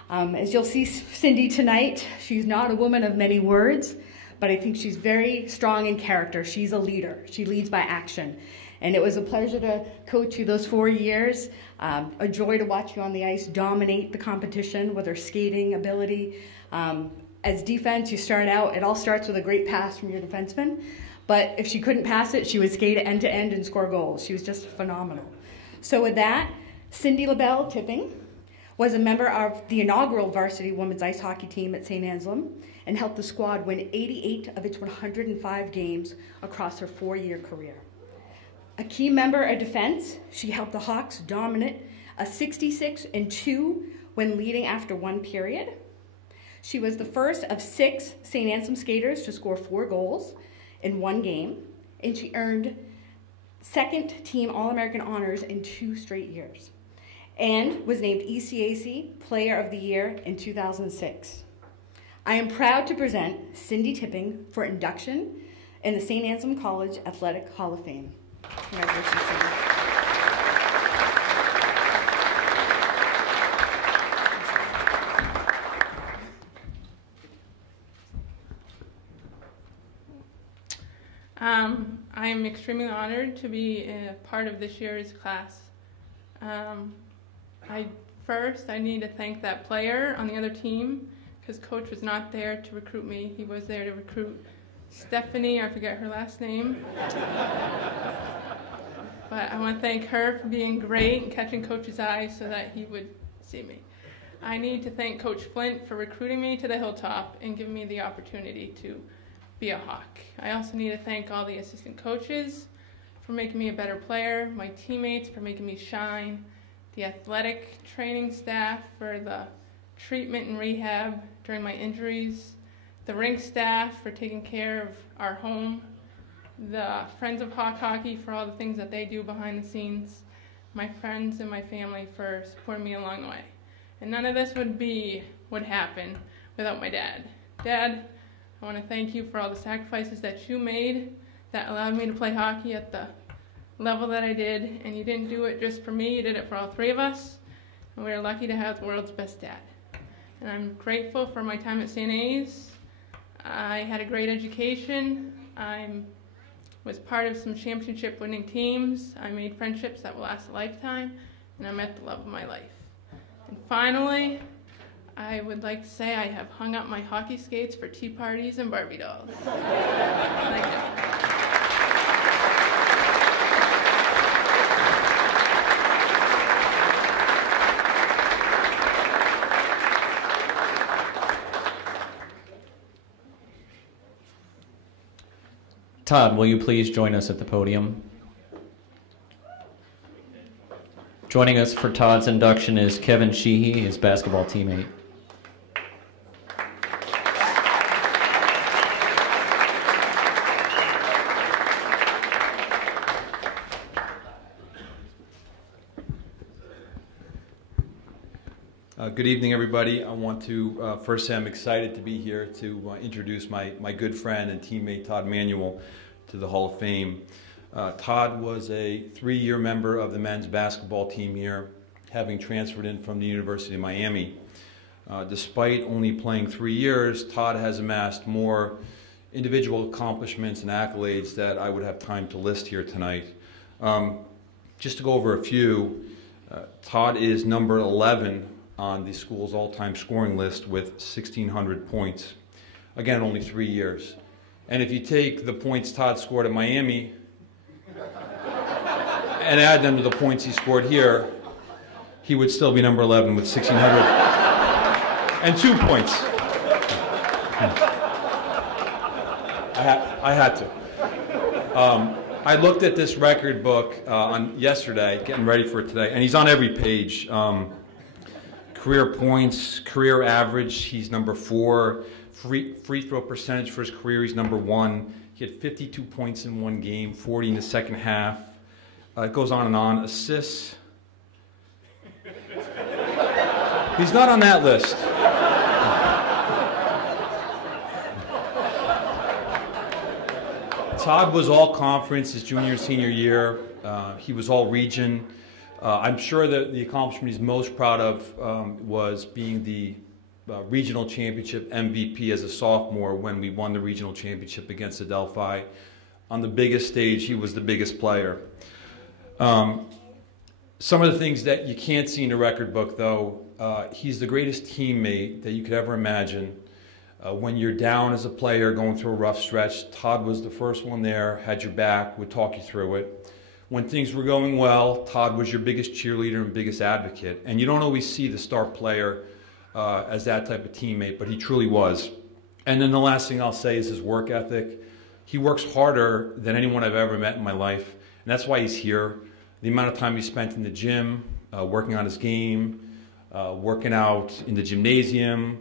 As you'll see Cindy tonight, she's not a woman of many words, but I think she's very strong in character. She's a leader. She leads by action. And it was a pleasure to coach you those 4 years. A joy to watch you on the ice dominate the competition with her skating ability. As defense, you start out, it all starts with a great pass from your defenseman. But if she couldn't pass it, she would skate end to end and score goals. She was just phenomenal. So with that, Cindy Lebel Tipping was a member of the inaugural varsity women's ice hockey team at St. Anselm and helped the squad win 88 of its 105 games across her 4-year career. A key member of defense, she helped the Hawks dominate a 66-2 when leading after 1 period. She was the first of 6 St. Anselm skaters to score 4 goals in 1 game, and she earned second team All-American honors in 2 straight years, and was named ECAC Player of the Year in 2006. I am proud to present Cindy Tipping for induction in the St. Anselm College Athletic Hall of Fame. Congratulations, Cindy. I am extremely honored to be a part of this year's class. I need to thank that player on the other team, because Coach was not there to recruit me. He was there to recruit Stephanie, I forget her last name. but I want to thank her for being great and catching Coach's eye so that he would see me. I need to thank Coach Flint for recruiting me to the Hilltop and giving me the opportunity to be a Hawk. I also need to thank all the assistant coaches for making me a better player, my teammates for making me shine, the athletic training staff for the treatment and rehab during my injuries, the rink staff for taking care of our home, the Friends of Hawk Hockey for all the things that they do behind the scenes, my friends and my family for supporting me along the way. And none of this would happen without my dad. Dad, I want to thank you for all the sacrifices that you made that allowed me to play hockey at the level that I did, and you didn't do it just for me, you did it for all three of us, and we're lucky to have the world's best dad. And I'm grateful for my time at St. A's. I had a great education. I was part of some championship winning teams. I made friendships that will last a lifetime, and I met the love of my life. And finally, I would like to say I have hung up my hockey skates for tea parties and Barbie dolls. Thank you. Todd, will you please join us at the podium? Joining us for Todd's induction is Kevin Shippee, his basketball teammate. Good evening, everybody. I want to first say I'm excited to be here to introduce my good friend and teammate Todd Manuel to the Hall of Fame. Todd was a 3-year member of the men's basketball team here, having transferred in from the University of Miami. Despite only playing 3 years, Todd has amassed more individual accomplishments and accolades that I would have time to list here tonight. Just to go over a few, Todd is number 11 on the school's all-time scoring list with 1,600 points. Again, only 3 years. And if you take the points Todd scored at Miami and add them to the points he scored here, he would still be number 11 with 1,602 points. I had to. I looked at this record book on yesterday, getting ready for it today, and he's on every page. Career points, career average, he's number 4. Free throw percentage for his career, he's number 1. He had 52 points in one game, 40 in the second half. It goes on and on. Assists. He's not on that list. Todd was all conference his junior and senior year. He was all region. I'm sure that the accomplishment he's most proud of was being the regional championship MVP as a sophomore when we won the regional championship against Adelphi. On the biggest stage, he was the biggest player. Some of the things that you can't see in the record book, though, he's the greatest teammate that you could ever imagine. When you're down as a player, going through a rough stretch, Todd was the first one there, had your back, would talk you through it. When things were going well, Todd was your biggest cheerleader and biggest advocate. And you don't always see the star player as that type of teammate, but he truly was. And then the last thing I'll say is his work ethic. He works harder than anyone I've ever met in my life, and that's why he's here. The amount of time he spent in the gym, working on his game, working out in the gymnasium,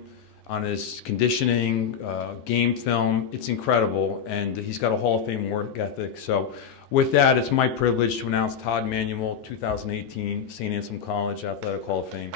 on his conditioning, game film, it's incredible, and he's got a Hall of Fame work ethic. So with that, it's my privilege to announce Todd Manuel, 2018 St. Anselm College Athletic Hall of Fame.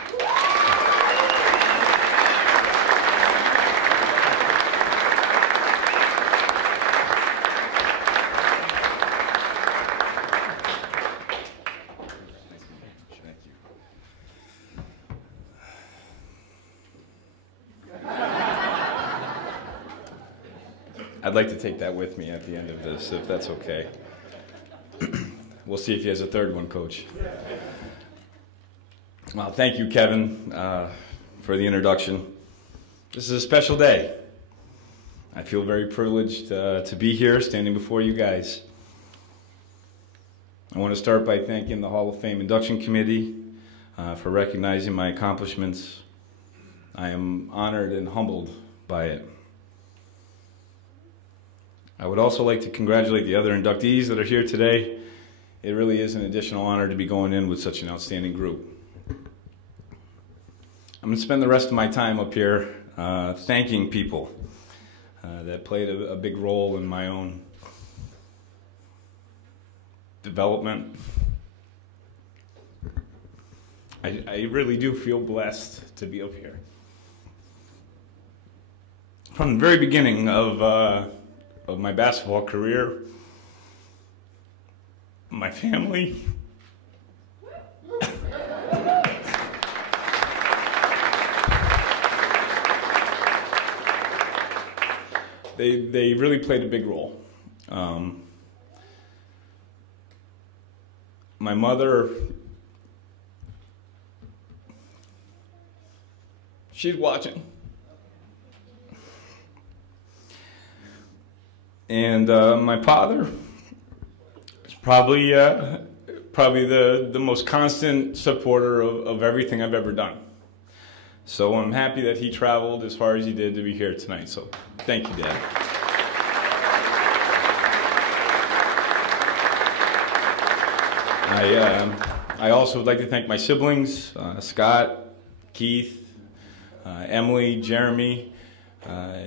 I'd like to take that with me at the end of this, if that's okay. We'll see if he has a third one, Coach. Well, thank you, Kevin, for the introduction. This is a special day. I feel very privileged to be here, standing before you guys. I want to start by thanking the Hall of Fame Induction Committee for recognizing my accomplishments. I am honored and humbled by it. I would also like to congratulate the other inductees that are here today. It really is an additional honor to be going in with such an outstanding group. I'm going to spend the rest of my time up here thanking people that played a big role in my own development. I really do feel blessed to be up here. From the very beginning of my basketball career, my family, they really played a big role. My mother, she's watching. And my father is probably the most constant supporter of everything I've ever done. So I'm happy that he traveled as far as he did to be here tonight. So thank you, Dad. I also would like to thank my siblings, Scott, Keith, Emily, Jeremy,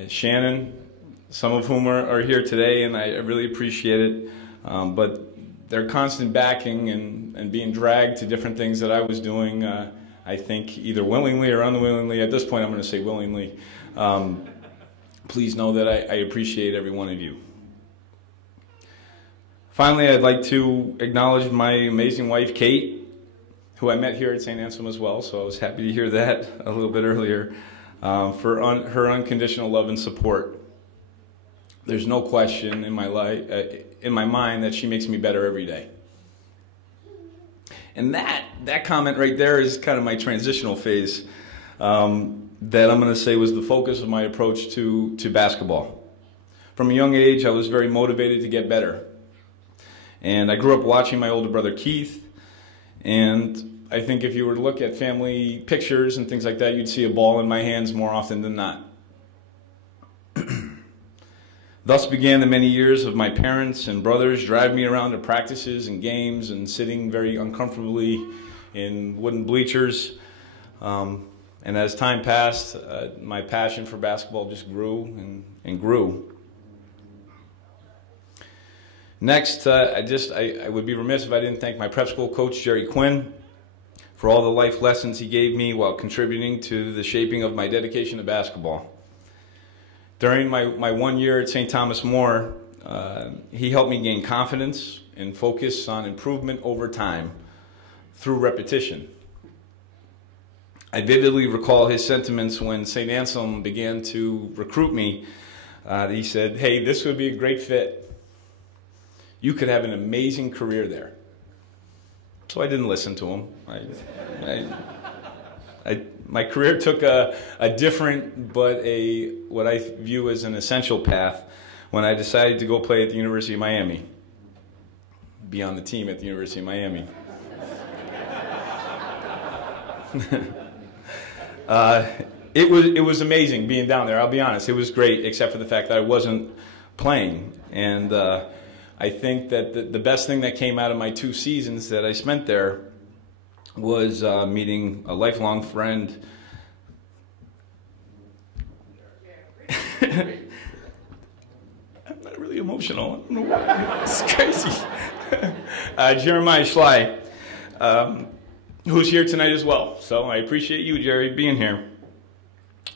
Shannon, some of whom are here today, and I really appreciate it. But their constant backing and being dragged to different things that I was doing, I think either willingly or unwillingly, at this point I'm going to say willingly, please know that I appreciate every one of you. Finally, I'd like to acknowledge my amazing wife, Kate, who I met here at St. Anselm as well, so I was happy to hear that a little bit earlier, for her unconditional love and support. There's no question in my life, in my mind, that she makes me better every day. And that comment right there is kind of my transitional phase that I'm going to say was the focus of my approach to basketball. From a young age, I was very motivated to get better. And I grew up watching my older brother Keith, and I think if you were to look at family pictures and things like that, you'd see a ball in my hands more often than not. Thus began the many years of my parents and brothers driving me around to practices and games and sitting very uncomfortably in wooden bleachers. And as time passed, my passion for basketball just grew and grew. Next, I would be remiss if I didn't thank my prep school coach, Jerry Quinn, for all the life lessons he gave me while contributing to the shaping of my dedication to basketball. During my 1 year at St. Thomas More, he helped me gain confidence and focus on improvement over time through repetition. I vividly recall his sentiments when St. Anselm began to recruit me. He said, "Hey, this would be a great fit. You could have an amazing career there." So I didn't listen to him. My career took a different but what I view as an essential path when I decided to go play at the University of Miami, be on the team at the University of Miami. It was amazing being down there, I'll be honest. It was great, except for the fact that I wasn't playing. And I think that the best thing that came out of my 2 seasons that I spent there was meeting a lifelong friend. I'm not really emotional. I don't know why. It's crazy. Jeremiah Schley, who's here tonight as well. So I appreciate you, Jerry, being here.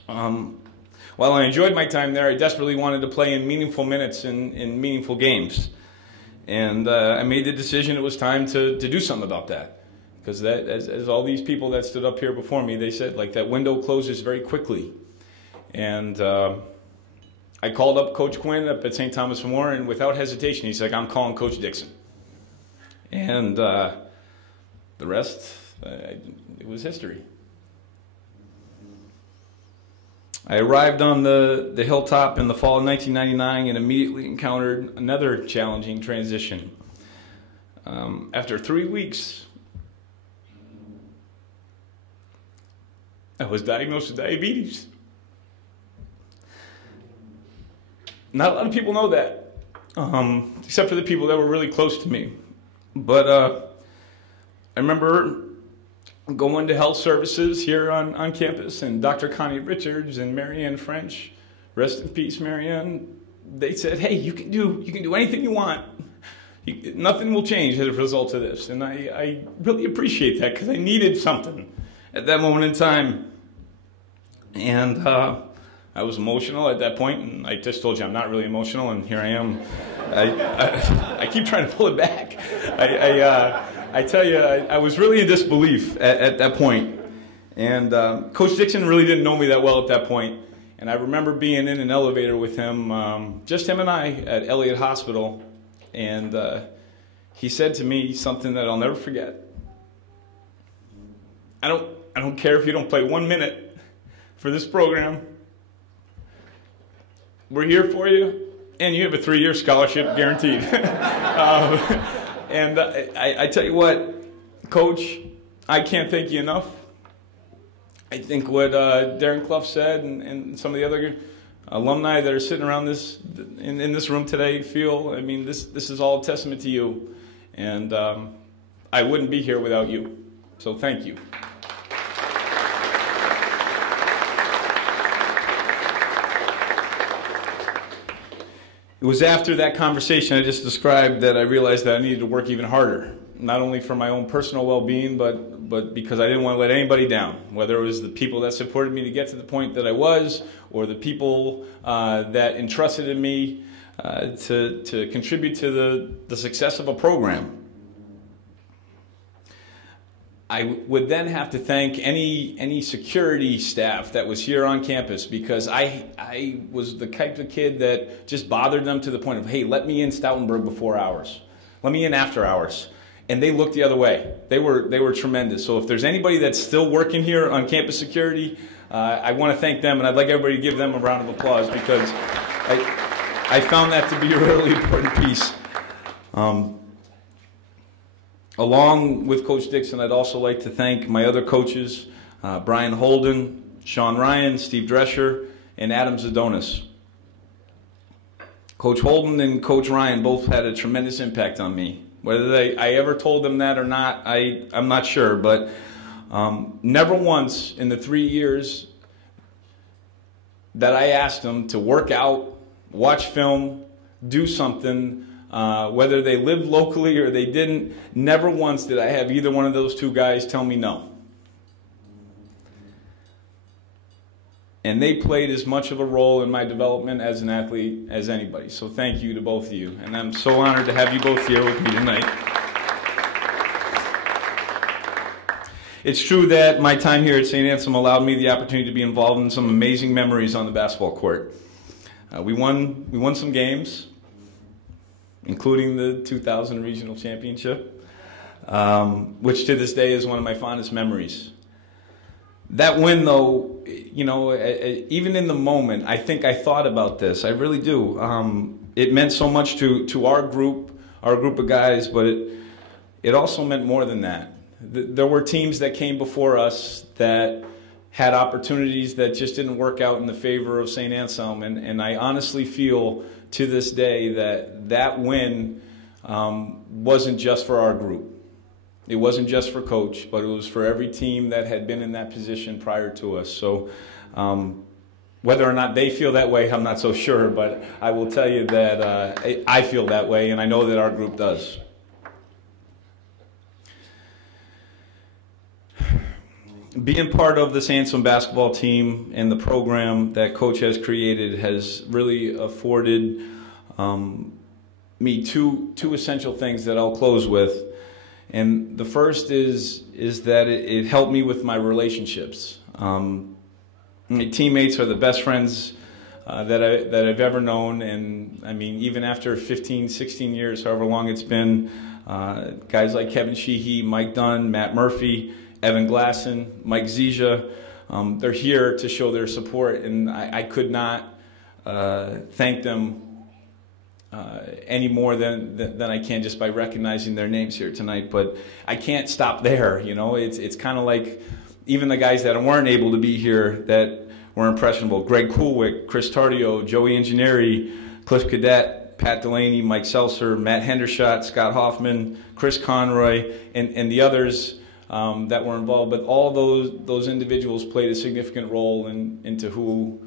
While I enjoyed my time there, I desperately wanted to play in meaningful minutes in meaningful games. And I made the decision it was time to do something about that. Because as all these people that stood up here before me, they said, like, that window closes very quickly. And I called up Coach Quinn up at St. Thomas More, and without hesitation, he's like, "I'm calling Coach Dixon." And the rest, it was history. I arrived on the hilltop in the fall of 1999 and immediately encountered another challenging transition. After 3 weeks, I was diagnosed with diabetes. Not a lot of people know that, except for the people that were really close to me. But I remember going to health services here on campus, and Dr. Connie Richards and Marianne French, rest in peace, Marianne, they said, hey, you can do anything you want. Nothing will change as a result of this. And I really appreciate that, because I needed something at that moment in time. And I was emotional at that point, and I just told you I'm not really emotional, and here I am. I keep trying to pull it back. I tell you, I was really in disbelief at that point. And Coach Dixon really didn't know me that well at that point. And I remember being in an elevator with him, just him and I, at Elliott Hospital. And he said to me something that I'll never forget. I don't care if you don't play 1 minute for this program. We're here for you, and you have a 3-year scholarship guaranteed. And I tell you what, Coach, I can't thank you enough. I think what Darren Clough said and some of the other alumni that are sitting around in this room today feel, I mean, this is all a testament to you. And I wouldn't be here without you. So thank you. It was after that conversation I just described that I realized that I needed to work even harder, not only for my own personal well-being, but because I didn't want to let anybody down, whether it was the people that supported me to get to the point that I was, or the people that entrusted in me to contribute to the success of a program. I would then have to thank any security staff that was here on campus, because I was the type of kid that just bothered them to the point of, hey, let me in Stoutenburg before hours. Let me in after hours. And they looked the other way. They were tremendous. So if there's anybody that's still working here on campus security, I want to thank them, and I'd like everybody to give them a round of applause, because I found that to be a really important piece. Along with Coach Dixon, I'd also like to thank my other coaches, Brian Holden, Sean Ryan, Steve Drescher, and Adam Zadonis. Coach Holden and Coach Ryan both had a tremendous impact on me. Whether I ever told them that or not, I'm not sure, but never once in the 3 years that I asked them to work out, watch film, do something, whether they lived locally or they didn't, never once did I have either one of those two guys tell me no. And they played as much of a role in my development as an athlete as anybody. So thank you to both of you. And I'm so honored to have you both here with me tonight. It's true that my time here at St. Anselm allowed me the opportunity to be involved in some amazing memories on the basketball court. We won some games, including the 2000 regional championship, which to this day is one of my fondest memories. That win, though, you know, even in the moment, I think I thought about this. I really do. It meant so much to our group of guys, but it also meant more than that. There were teams that came before us that had opportunities that just didn't work out in the favor of St. Anselm, and I honestly feel to this day that win wasn't just for our group. It wasn't just for Coach, but it was for every team that had been in that position prior to us. So whether or not they feel that way, I'm not so sure, but I will tell you that I feel that way, and I know that our group does. Being part of the St. Anselm basketball team and the program that Coach has created has really afforded me two essential things that I'll close with. And the first is that it helped me with my relationships. My teammates are the best friends that I've ever known, and I mean, even after 15, 16 years, however long it's been, guys like Kevin Sheehy, Mike Dunn, Matt Murphy, Evan Glasson, Mike Zizia, they're here to show their support, and I could not thank them any more than I can just by recognizing their names here tonight. But I can't stop there. You know, it's kind of like even the guys that weren't able to be here that were impressionable: Greg Coolwick, Chris Tardio, Joey Ingenieri, Cliff Cadet, Pat Delaney, Mike Seltzer, Matt Hendershot, Scott Hoffman, Chris Conroy, and the others that were involved. But all those individuals played a significant role into who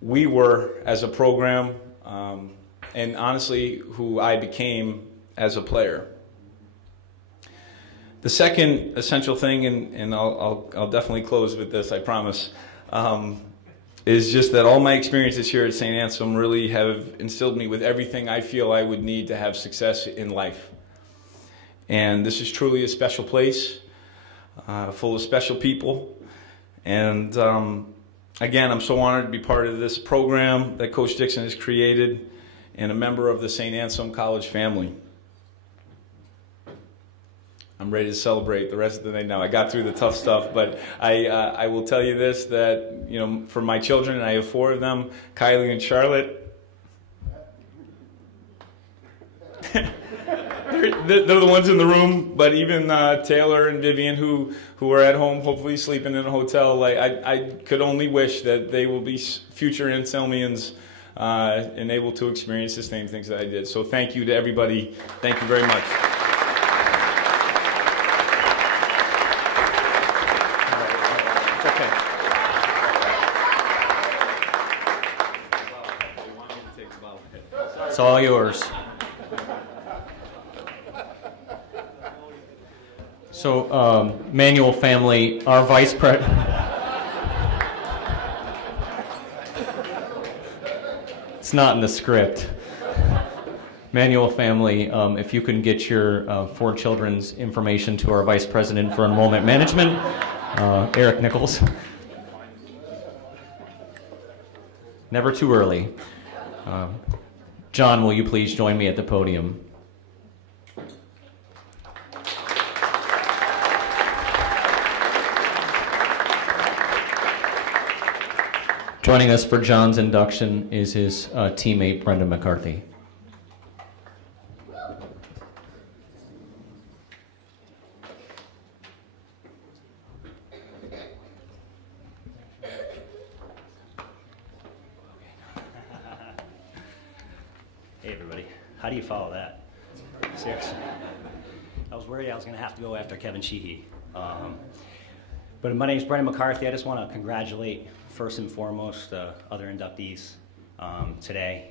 we were as a program, and honestly, who I became as a player. The second essential thing, and I'll definitely close with this, I promise, is just that all my experiences here at St. Anselm really have instilled me with everything I feel I would need to have success in life. And this is truly a special place, full of special people. And again, I'm so honored to be part of this program that Coach Dixon has created and a member of the St. Anselm College family. I'm ready to celebrate the rest of the night now. I got through the tough stuff, but I will tell you this, that, you know, for my children, and I have 4 of them, Kylie and Charlotte, they're the ones in the room, but even Taylor and Vivian, who are at home, hopefully sleeping in a hotel, like I could only wish that they will be future Anselmians and able to experience the same things that I did. So thank you to everybody. Thank you very much. It's all yours. So, Manuel family, our vice president. It's not in the script. Manuel family, if you can get your 4 children's information to our vice president for enrollment management, Eric Nichols. Never too early. John, will you please join me at the podium? Joining us for John's induction is his teammate, Brenda McCarthy. Hey everybody, how do you follow that? Seriously. I was worried I was going to have to go after Kevin Sheehy. But my name is Brendan McCarthy. I just want to congratulate, first and foremost, the other inductees today.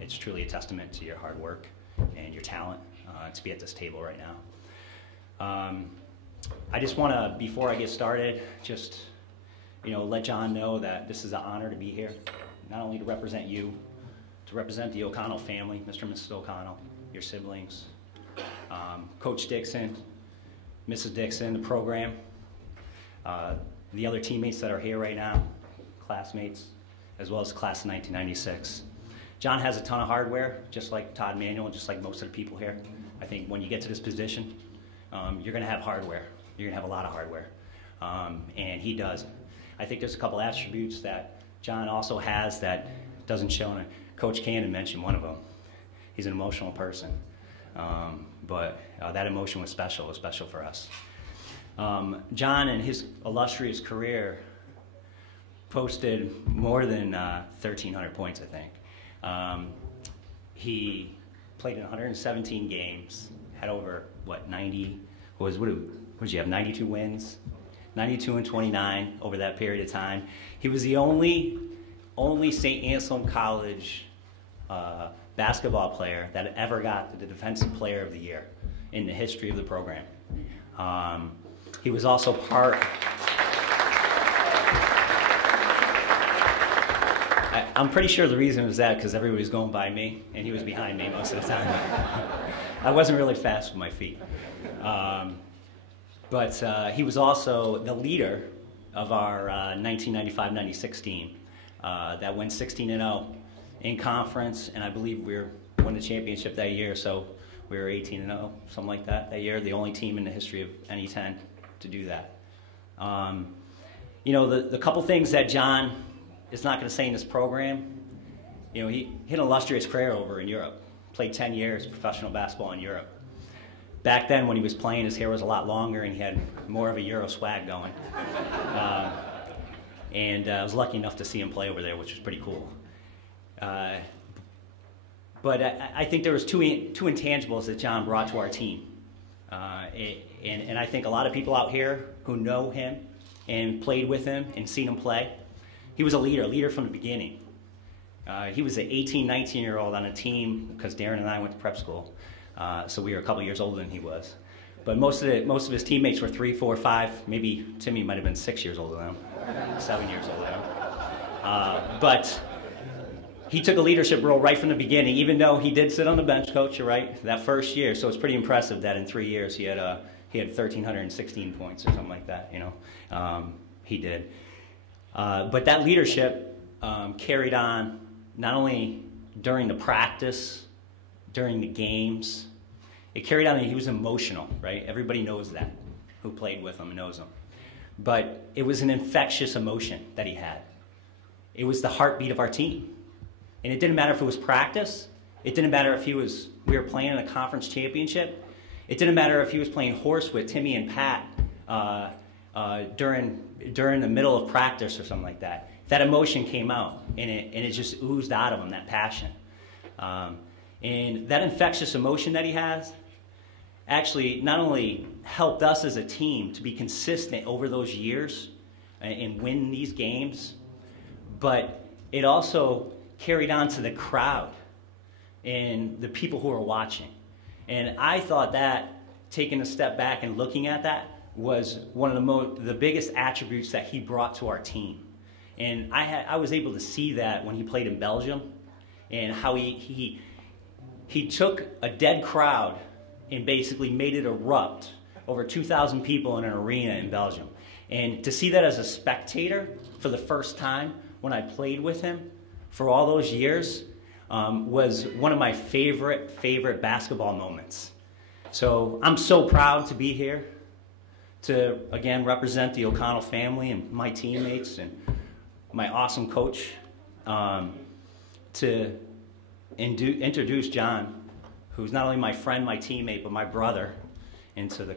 It's truly a testament to your hard work and your talent to be at this table right now. I just want to, before I get started, just let John know that this is an honor to be here, not only to represent you, to represent the O'Connell family, Mr. and Mrs. O'Connell, your siblings, Coach Dixon, Mrs. Dixon, the program, the other teammates that are here right now, classmates, as well as class of 1996. John has a ton of hardware, just like Todd, Manuel, just like most of the people here. I think when you get to this position, you're going to have hardware. You're going to have a lot of hardware, and he does. I think there's a couple attributes that John also has that doesn't show in it. Coach Cannon mentioned one of them. He's an emotional person, but that emotion was special for us. John, in his illustrious career, posted more than 1,300 points, I think. He played in 117 games, had over, 90, what did you have, 92 wins? 92 and 29 over that period of time. He was the only St. Anselm College basketball player that ever got the Defensive Player of the Year in the history of the program. He was also part... I'm pretty sure the reason was that because everybody was going by me, and he was behind me most of the time. I wasn't really fast with my feet. But he was also the leader of our 1995-96 team that went 16-0 in conference, and I believe we won the championship that year, so we were 18-0, something like that year, the only team in the history of any 10 to do that. The couple things that John is not going to say in this program You know, he hit an illustrious career over in Europe. Played 10 years professional basketball in Europe. Back then, when he was playing, his hair was a lot longer and he had more of a Euro swag going. I was lucky enough to see him play over there, which was pretty cool. But I think there was two intangibles that John brought to our team. And I think a lot of people out here who know him and played with him and seen him play, he was a leader from the beginning. He was an 18, 19-year-old on a team because Darren and I went to prep school. So we were a couple years older than he was. But most of his teammates were 3, 4, 5, maybe Timmy might have been 6 years older than him, 7 years older than him. But he took a leadership role right from the beginning, even though he did sit on the bench, Coach, you're right, that first year. So it's pretty impressive that in 3 years he had 1,316 points or something like that, you know. He did. But that leadership carried on not only during the practice, during the games. It carried on, he was emotional, right? Everybody knows that, who played with him and knows him. But it was an infectious emotion that he had. It was the heartbeat of our team. And it didn't matter if it was practice. It didn't matter if we were playing in a conference championship. It didn't matter if he was playing horse with Timmy and Pat during the middle of practice or something like that. That emotion came out, and it just oozed out of him, that passion. And that infectious emotion that he has actually not only helped us as a team to be consistent over those years and win these games, but it also carried on to the crowd and the people who are watching. And I thought that, taking a step back and looking at that, was one of the biggest attributes that he brought to our team. And I was able to see that when he played in Belgium, and how he took a dead crowd and basically made it erupt. Over 2,000 people in an arena in Belgium. And to see that as a spectator for the first time when I played with him for all those years was one of my favorite basketball moments. So I'm so proud to be here to, again, represent the O'Connell family and my teammates and my awesome coach to introduce John, who's not only my friend, my teammate, but my brother, into the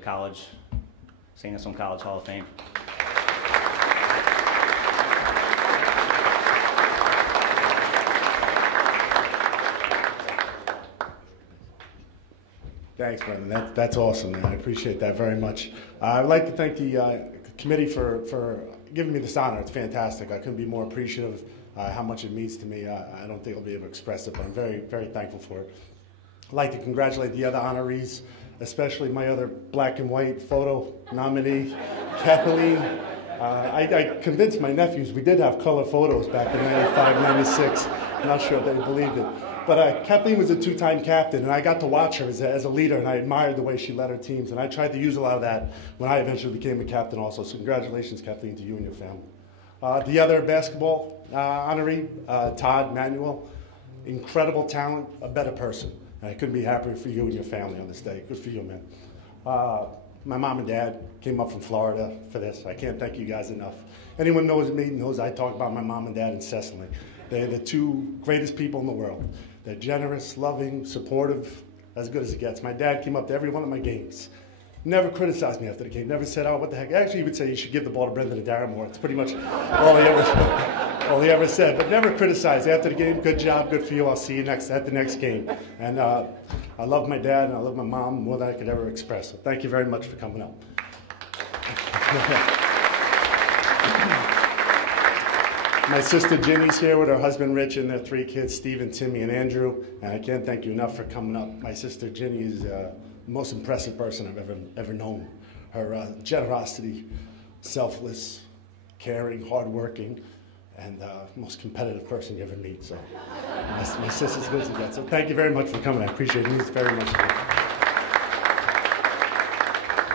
St. Anselm College Hall of Fame. Thanks, Brendan. That's awesome, man. I appreciate that very much. I'd like to thank the committee for giving me this honor. It's fantastic. I couldn't be more appreciative how much it means to me. I don't think I'll be able to express it, but I'm very, very thankful for it. I'd like to congratulate the other honorees, especially my other black and white photo nominee, Kathleen. I convinced my nephews we did have color photos back in 95, 96. I'm not sure if they believed it. But Kathleen was a two-time captain, and I got to watch her as a leader, and I admired the way she led her teams. And I tried to use a lot of that when I eventually became a captain also. So congratulations, Kathleen, to you and your family. The other basketball honoree, Todd, Manuel, incredible talent, a better person. And I couldn't be happier for you and your family on this day. Good for you, man. My mom and dad came up from Florida for this. I can't thank you guys enough. Anyone knows me knows I talk about my mom and dad incessantly. They're the two greatest people in the world. They're generous, loving, supportive, as good as it gets. My dad came up to every one of my games. Never criticized me after the game. Never said, oh, what the heck. Actually, he would say you should give the ball to Brendan and Darren more. It's pretty much all he ever said. But never criticized. After the game, good job, good for you. I'll see you at the next game. And I love my dad and I love my mom more than I could ever express. So thank you very much for coming up. My sister Ginny's here with her husband Rich and their 3 kids, Stephen, Timmy, and Andrew. And I can't thank you enough for coming up. My sister Ginny is the most impressive person I've ever known. Her generosity, selfless, caring, hardworking, and most competitive person you ever meet. So my sister's good as it gets. So thank you very much for coming. I appreciate it. It means very much.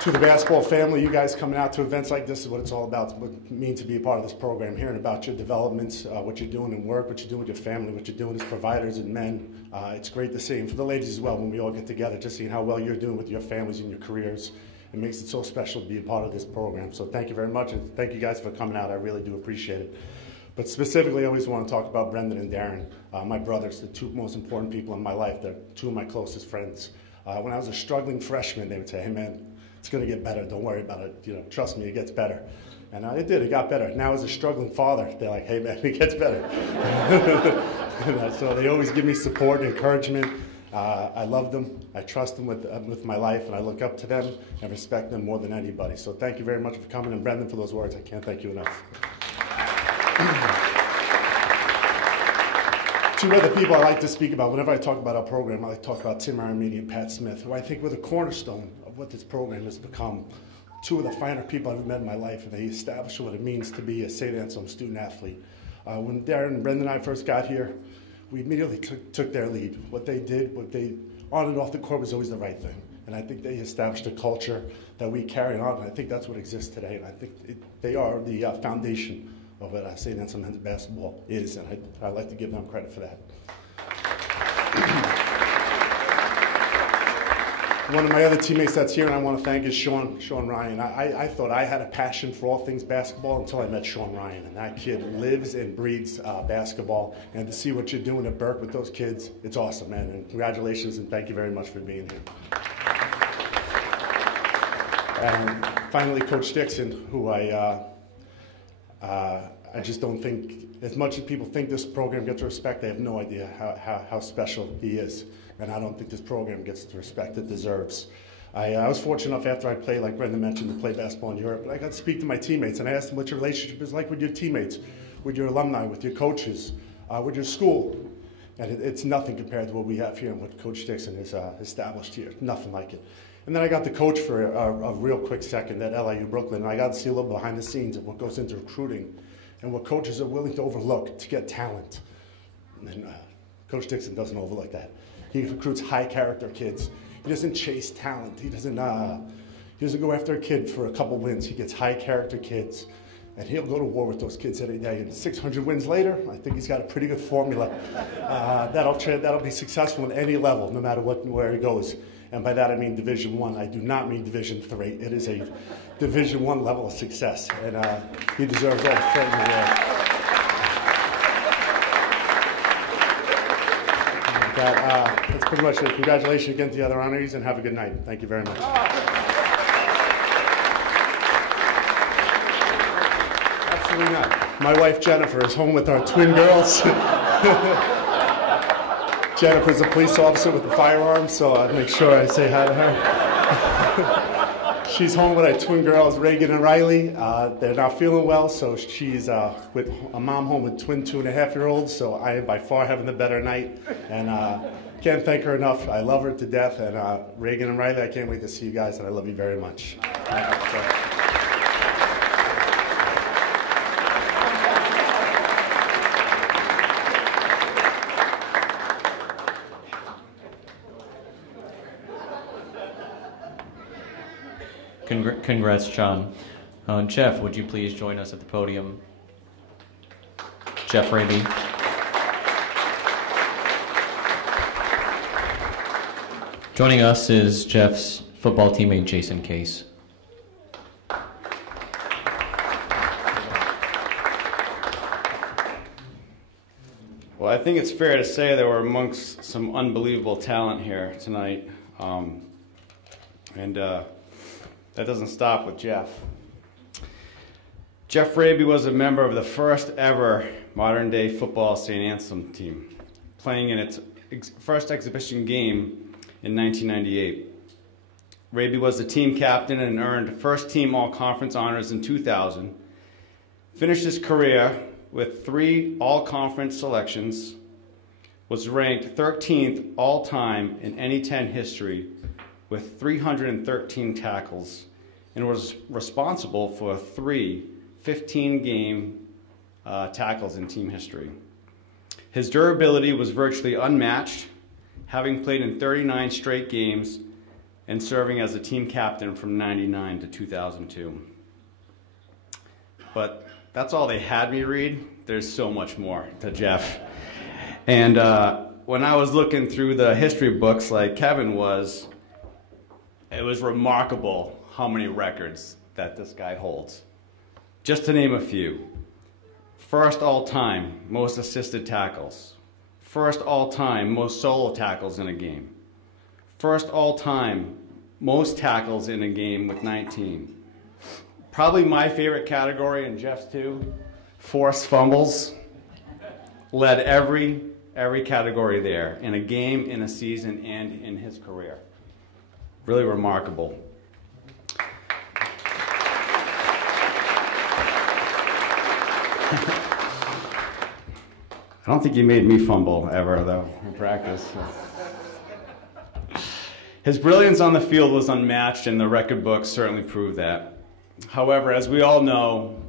To the basketball family, you guys coming out to events like this is what it's all about. It's what it means to be a part of this program, hearing about your developments, what you're doing in work, what you're doing with your family, what you're doing as providers and men. It's great to see. And for the ladies as well, when we all get together, just seeing how well you're doing with your families and your careers. It makes it so special to be a part of this program. So thank you very much, and thank you guys for coming out. I really do appreciate it. But specifically, I always want to talk about Brendan and Darren, my brothers, the two most important people in my life. They're two of my closest friends. When I was a struggling freshman, they would say, hey man, it's going to get better, don't worry about it, you know, trust me, it gets better. And it did, it got better. Now as a struggling father, they're like, hey man, it gets better. So they always give me support and encouragement. I love them, I trust them with my life, and I look up to them and respect them more than anybody. So thank you very much for coming, and Brendan for those words. I can't thank you enough. Two other people I like to speak about. Whenever I talk about our program, I like to talk about Tim Aramedi and Pat Smith, who I think were the cornerstone of what this program has become. Two of the finer people I've ever met in my life, and they established what it means to be a St. Anselm student athlete. When Darren and Brendan and I first got here, we immediately took their lead. What they did, what they on and off the court was always the right thing. And I think they established a culture that we carry on, and I think that's what exists today. And I think they are the foundation of what St. Anselm men's basketball is, and I'd like to give them credit for that. One of my other teammates that's here and I want to thank is Sean Ryan. I thought I had a passion for all things basketball until I met Sean Ryan, and that kid lives and breathes basketball, and to see what you're doing at Burke with those kids, it's awesome, man, and congratulations and thank you very much for being here. And finally, Coach Dixon, who I just don't think, as much as people think this program gets respect, they have no idea how special he is. And I don't think this program gets the respect it deserves. I was fortunate enough after I played, like Brendan mentioned, to play basketball in Europe. But I got to speak to my teammates, and I asked them what your relationship is like with your teammates, with your alumni, with your coaches, with your school. And it's nothing compared to what we have here and what Coach Dixon has established here. Nothing like it. And then I got to coach for a real quick second at LIU Brooklyn, and I got to see a little behind the scenes of what goes into recruiting and what coaches are willing to overlook to get talent. And Coach Dixon doesn't overlook that. He recruits high-character kids. He doesn't chase talent. He doesn't go after a kid for a couple wins. He gets high-character kids, and he'll go to war with those kids every day. And 600 wins later, I think he's got a pretty good formula that'll be successful at any level, no matter where he goes. And by that I mean Division I. I do not mean Division III. It is a Division I level of success, and he deserves all the credit in the world. That's pretty much it. Congratulations again to the other honorees, and have a good night. Thank you very much. Absolutely not. My wife Jennifer is home with our twin girls. Jennifer's a police officer with a firearm, so I'll make sure I say hi to her. She's home with our twin girls, Reagan and Riley. They're not feeling well, so she's with a mom home with twin 2.5-year-olds, so I am by far having the better night. And can't thank her enough. I love her to death. And Reagan and Riley, I can't wait to see you guys, and I love you very much. Congrats, John. Geoff, would you please join us at the podium? Geoff Raby. Joining us is Geoff's football teammate, Jason Case. Well, I think it's fair to say that we're amongst some unbelievable talent here tonight. That doesn't stop with Geoff. Geoff Raby was a member of the first ever modern-day football St. Anselm team, playing in its first exhibition game in 1998. Raby was the team captain and earned first-team all-conference honors in 2000, finished his career with 3 all-conference selections, was ranked 13th all-time in NE10 history with 313 tackles, and was responsible for 3 15-game tackles in team history. His durability was virtually unmatched, having played in 39 straight games and serving as a team captain from '99 to 2002. But that's all they had me read. There's so much more to Geoff. And when I was looking through the history books like Kevin was, it was remarkable how many records that this guy holds. Just to name a few: first all-time most assisted tackles, first all-time most solo tackles in a game, first all-time most tackles in a game with 19. Probably my favorite category, and Geoff's too, forced fumbles. Led every category there in a game, in a season, and in his career. Really remarkable. I don't think he made me fumble ever, though, in practice. His brilliance on the field was unmatched, and the record books certainly prove that. However, as we all know,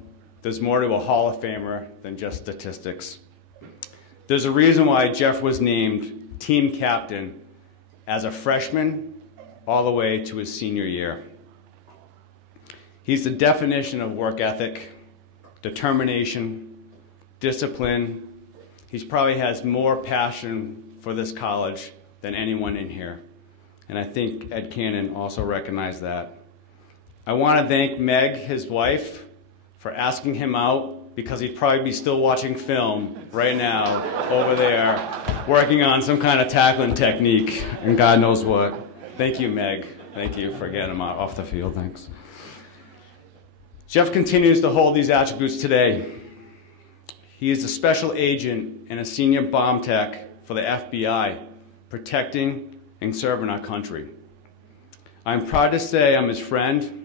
there's more to a Hall of Famer than just statistics. There's a reason why Geoff was named team captain as a freshman all the way to his senior year. He's the definition of work ethic, determination, discipline. He probably has more passion for this college than anyone in here. And I think Ed Cannon also recognized that. I want to thank Meg, his wife, for asking him out, because he'd probably be still watching film right now over there, working on some kind of tackling technique, and God knows what. Thank you, Meg. Thank you for getting him out off the field. Thanks. Geoff continues to hold these attributes today. He is a special agent and a senior bomb tech for the FBI, protecting and serving our country. I'm proud to say I'm his friend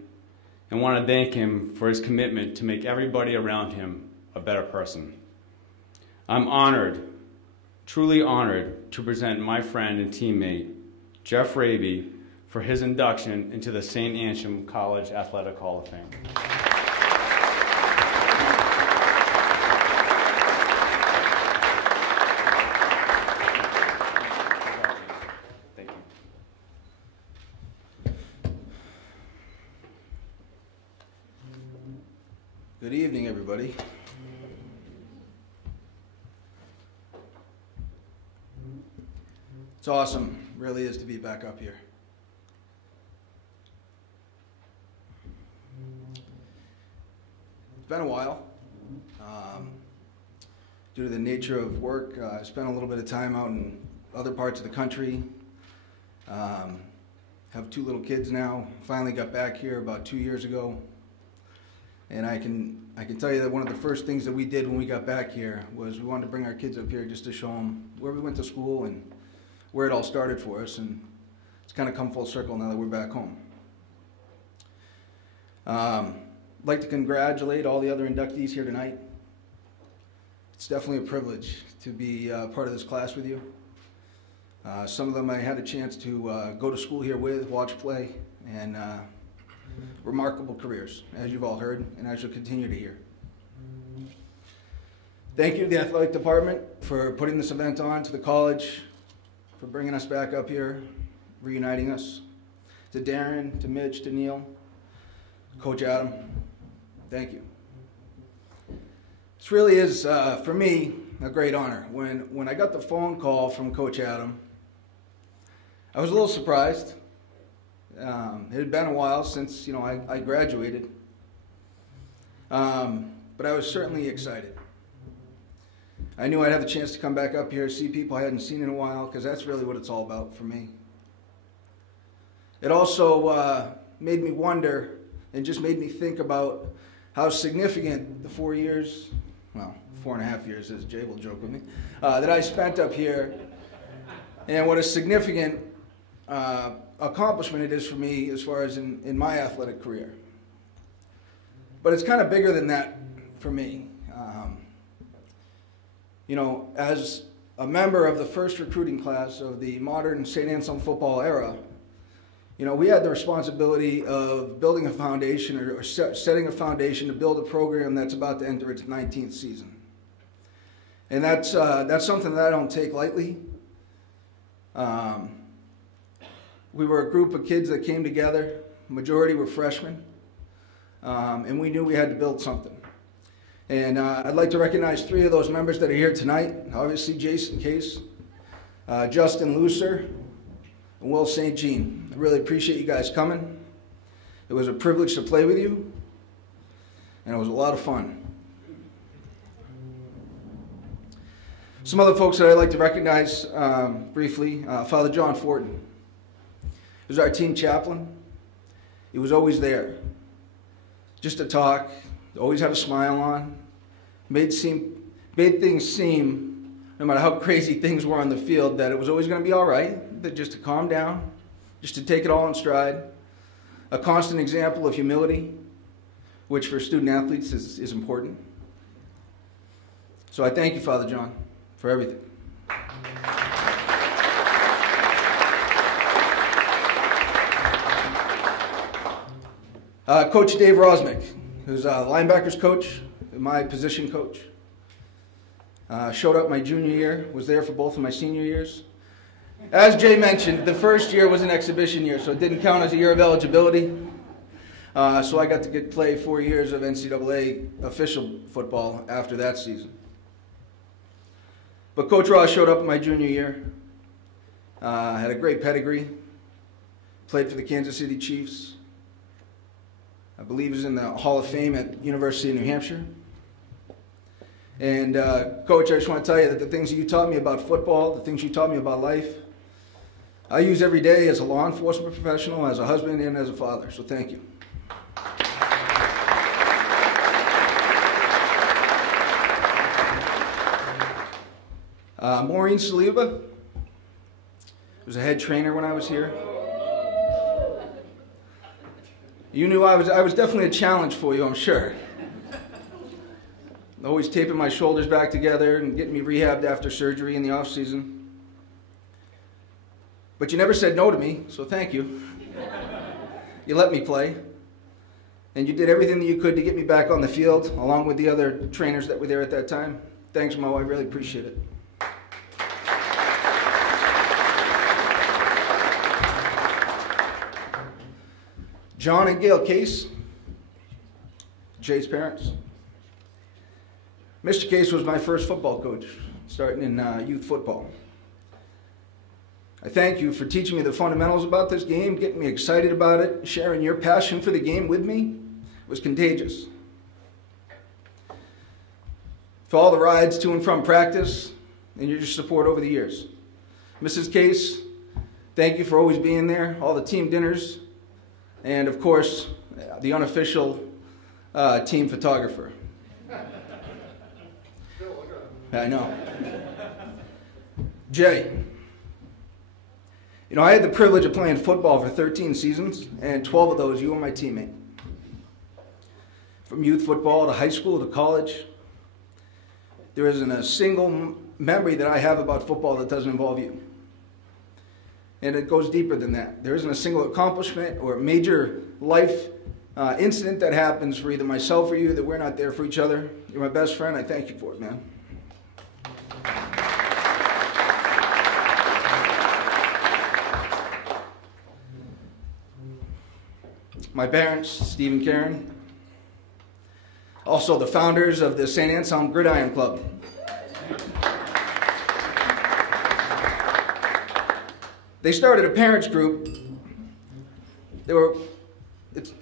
and want to thank him for his commitment to make everybody around him a better person. I'm honored, truly honored, to present my friend and teammate, Geoff Raby, for his induction into the St. Anselm College Athletic Hall of Fame. Good evening, everybody. It's awesome, really is, to be back up here. It's been a while. Due to the nature of work, I spent a little bit of time out in other parts of the country. Have 2 little kids now. Finally got back here about 2 years ago. And I can tell you that one of the first things that we did when we got back here was we wanted to bring our kids up here just to show them where we went to school and where it all started for us. And it's kind of come full circle now that we're back home. I'd like to congratulate all the other inductees here tonight. It's definitely a privilege to be part of this class with you. Some of them I had a chance to go to school here with, watch play, and remarkable careers, as you've all heard, and as you'll continue to hear. Thank you to the athletic department for putting this event on, to the college for bringing us back up here, reuniting us, to Darren, to Mitch, to Neil, Coach Adam, thank you. This really is, for me, a great honor. When I got the phone call from Coach Adam, I was a little surprised. It had been a while since, I graduated. But I was certainly excited. I knew I'd have the chance to come back up here, see people I hadn't seen in a while, because that's really what it's all about for me. It also made me wonder and just made me think about how significant the 4 years, well, 4.5 years, as Jay will joke with me, that I spent up here, and what a significant accomplishment it is for me as far as in my athletic career. But it's kind of bigger than that for me. As a member of the first recruiting class of the modern St. Anselm football era, we had the responsibility of building a foundation or setting a foundation to build a program that's about to enter its 19th season. And that's something that I don't take lightly. We were a group of kids that came together. Majority were freshmen. And we knew we had to build something. And I'd like to recognize 3 of those members that are here tonight. Obviously, Jason Case, Justin Lucer, and Will St. Jean. I really appreciate you guys coming. It was a privilege to play with you, and it was a lot of fun. Some other folks that I'd like to recognize briefly, Father John Fortin. He was our team chaplain. He was always there, just to talk, always had a smile on, made things seem, no matter how crazy things were on the field, that it was always going to be all right, that just to calm down, just to take it all in stride. A constant example of humility, which for student athletes is important. So I thank you, Father John, for everything. Coach Dave Rosnick, who's a linebackers coach, my position coach. Showed up my junior year, was there for both of my senior years. As Jay mentioned, the first year was an exhibition year, so it didn't count as a year of eligibility. So I got to play 4 years of NCAA official football after that season. But Coach Ross showed up in my junior year, had a great pedigree, played for the Kansas City Chiefs. I believe he's in the Hall of Fame at University of New Hampshire. And Coach, I just want to tell you that the things that you taught me about football, the things you taught me about life, I use every day as a law enforcement professional, as a husband, and as a father. So thank you. Maureen Saliba was a head trainer when I was here. You knew I was definitely a challenge for you, I'm sure. Always taping my shoulders back together and getting me rehabbed after surgery in the off season. But you never said no to me, so thank you. You let me play. And you did everything that you could to get me back on the field, along with the other trainers that were there at that time. Thanks, Mo, I really appreciate it. John and Gail Case, Jay's parents. Mr. Case was my first football coach, starting in youth football. I thank you for teaching me the fundamentals about this game, getting me excited about it, sharing your passion for the game with me. It was contagious. For all the rides to and from practice, and your support over the years. Mrs. Case, thank you for always being there, all the team dinners, and of course, the unofficial team photographer. I know. Jay, you know, I had the privilege of playing football for 13 seasons, and 12 of those you were my teammate. From youth football to high school to college, there isn't a single memory that I have about football that doesn't involve you. And it goes deeper than that. There isn't a single accomplishment or major life incident that happens for either myself or you that we're not there for each other. You're my best friend. I thank you for it, man. My parents, Steve and Karen, also the founders of the St. Anselm Gridiron Club. They started a parents group.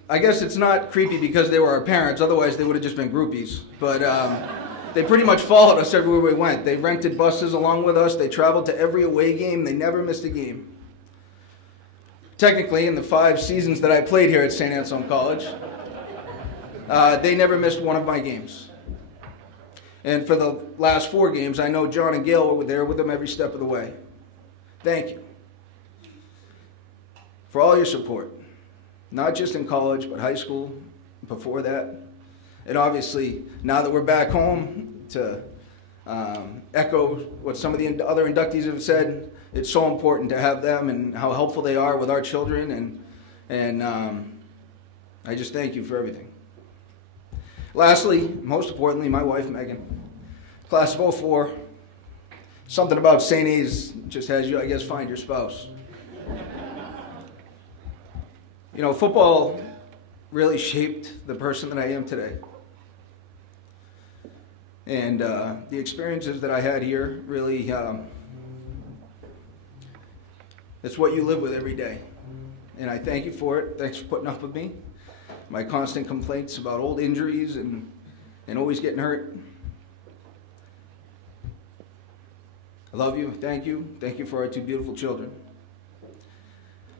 I guess it's not creepy because they were our parents, otherwise they would have just been groupies. But they pretty much followed us everywhere we went. They rented buses along with us. They traveled to every away game. They never missed a game. Technically, in the 5 seasons that I played here at St. Anselm College, they never missed one of my games. And for the last 4 games, I know John and Gail were there with them every step of the way. Thank you for all your support, not just in college, but high school, before that. And obviously, now that we're back home, to echo what some of the other inductees have said, it's so important to have them and how helpful they are with our children, and I just thank you for everything. Lastly, most importantly, my wife, Megan, class of 04. Something about St. A's just has you, I guess, find your spouse. You know, football really shaped the person that I am today. And the experiences that I had here really, it's what you live with every day. And I thank you for it. Thanks for putting up with me. My constant complaints about old injuries and always getting hurt. I love you. Thank you. Thank you for our two beautiful children.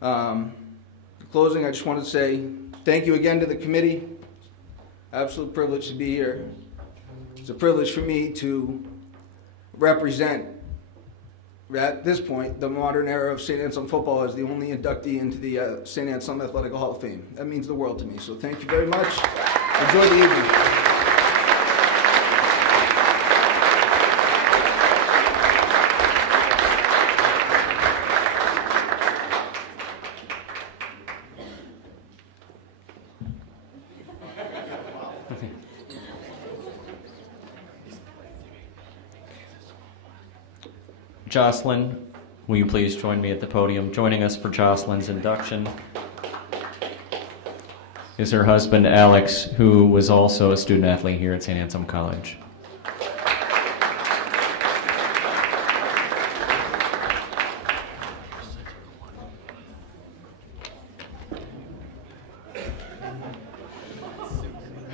In closing, I just wanted to say thank you again to the committee. Absolute privilege to be here. It's a privilege for me to represent, at this point, the modern era of St. Anselm football as the only inductee into the St. Anselm Athletic Hall of Fame. That means the world to me. So thank you very much. Enjoy the evening. Jocelyn, will you please join me at the podium? Joining us for Jocelyn's induction is her husband, Alex, who was also a student athlete here at St. Anselm College.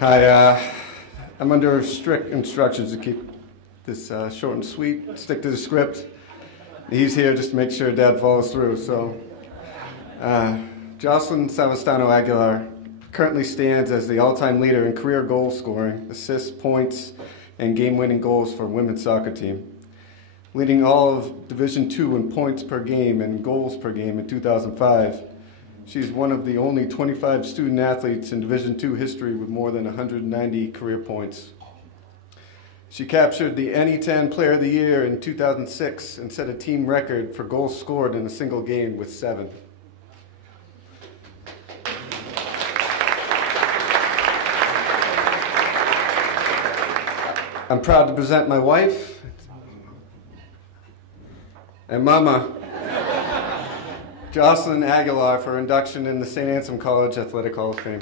Hi, I'm under strict instructions to keep this short and sweet, stick to the script. He's here just to make sure Dad follows through. So, Jocelyn Savastano Aguilar currently stands as the all-time leader in career goal scoring, assists, points, and game-winning goals for women's soccer team, leading all of Division II in points per game and goals per game in 2005. She's one of the only 25 student athletes in Division II history with more than 190 career points. She captured the NE10 Player of the Year in 2006 and set a team record for goals scored in a single game with 7. I'm proud to present my wife and Mama, Jocelyn Aguilar, for induction in the St. Anselm College Athletic Hall of Fame.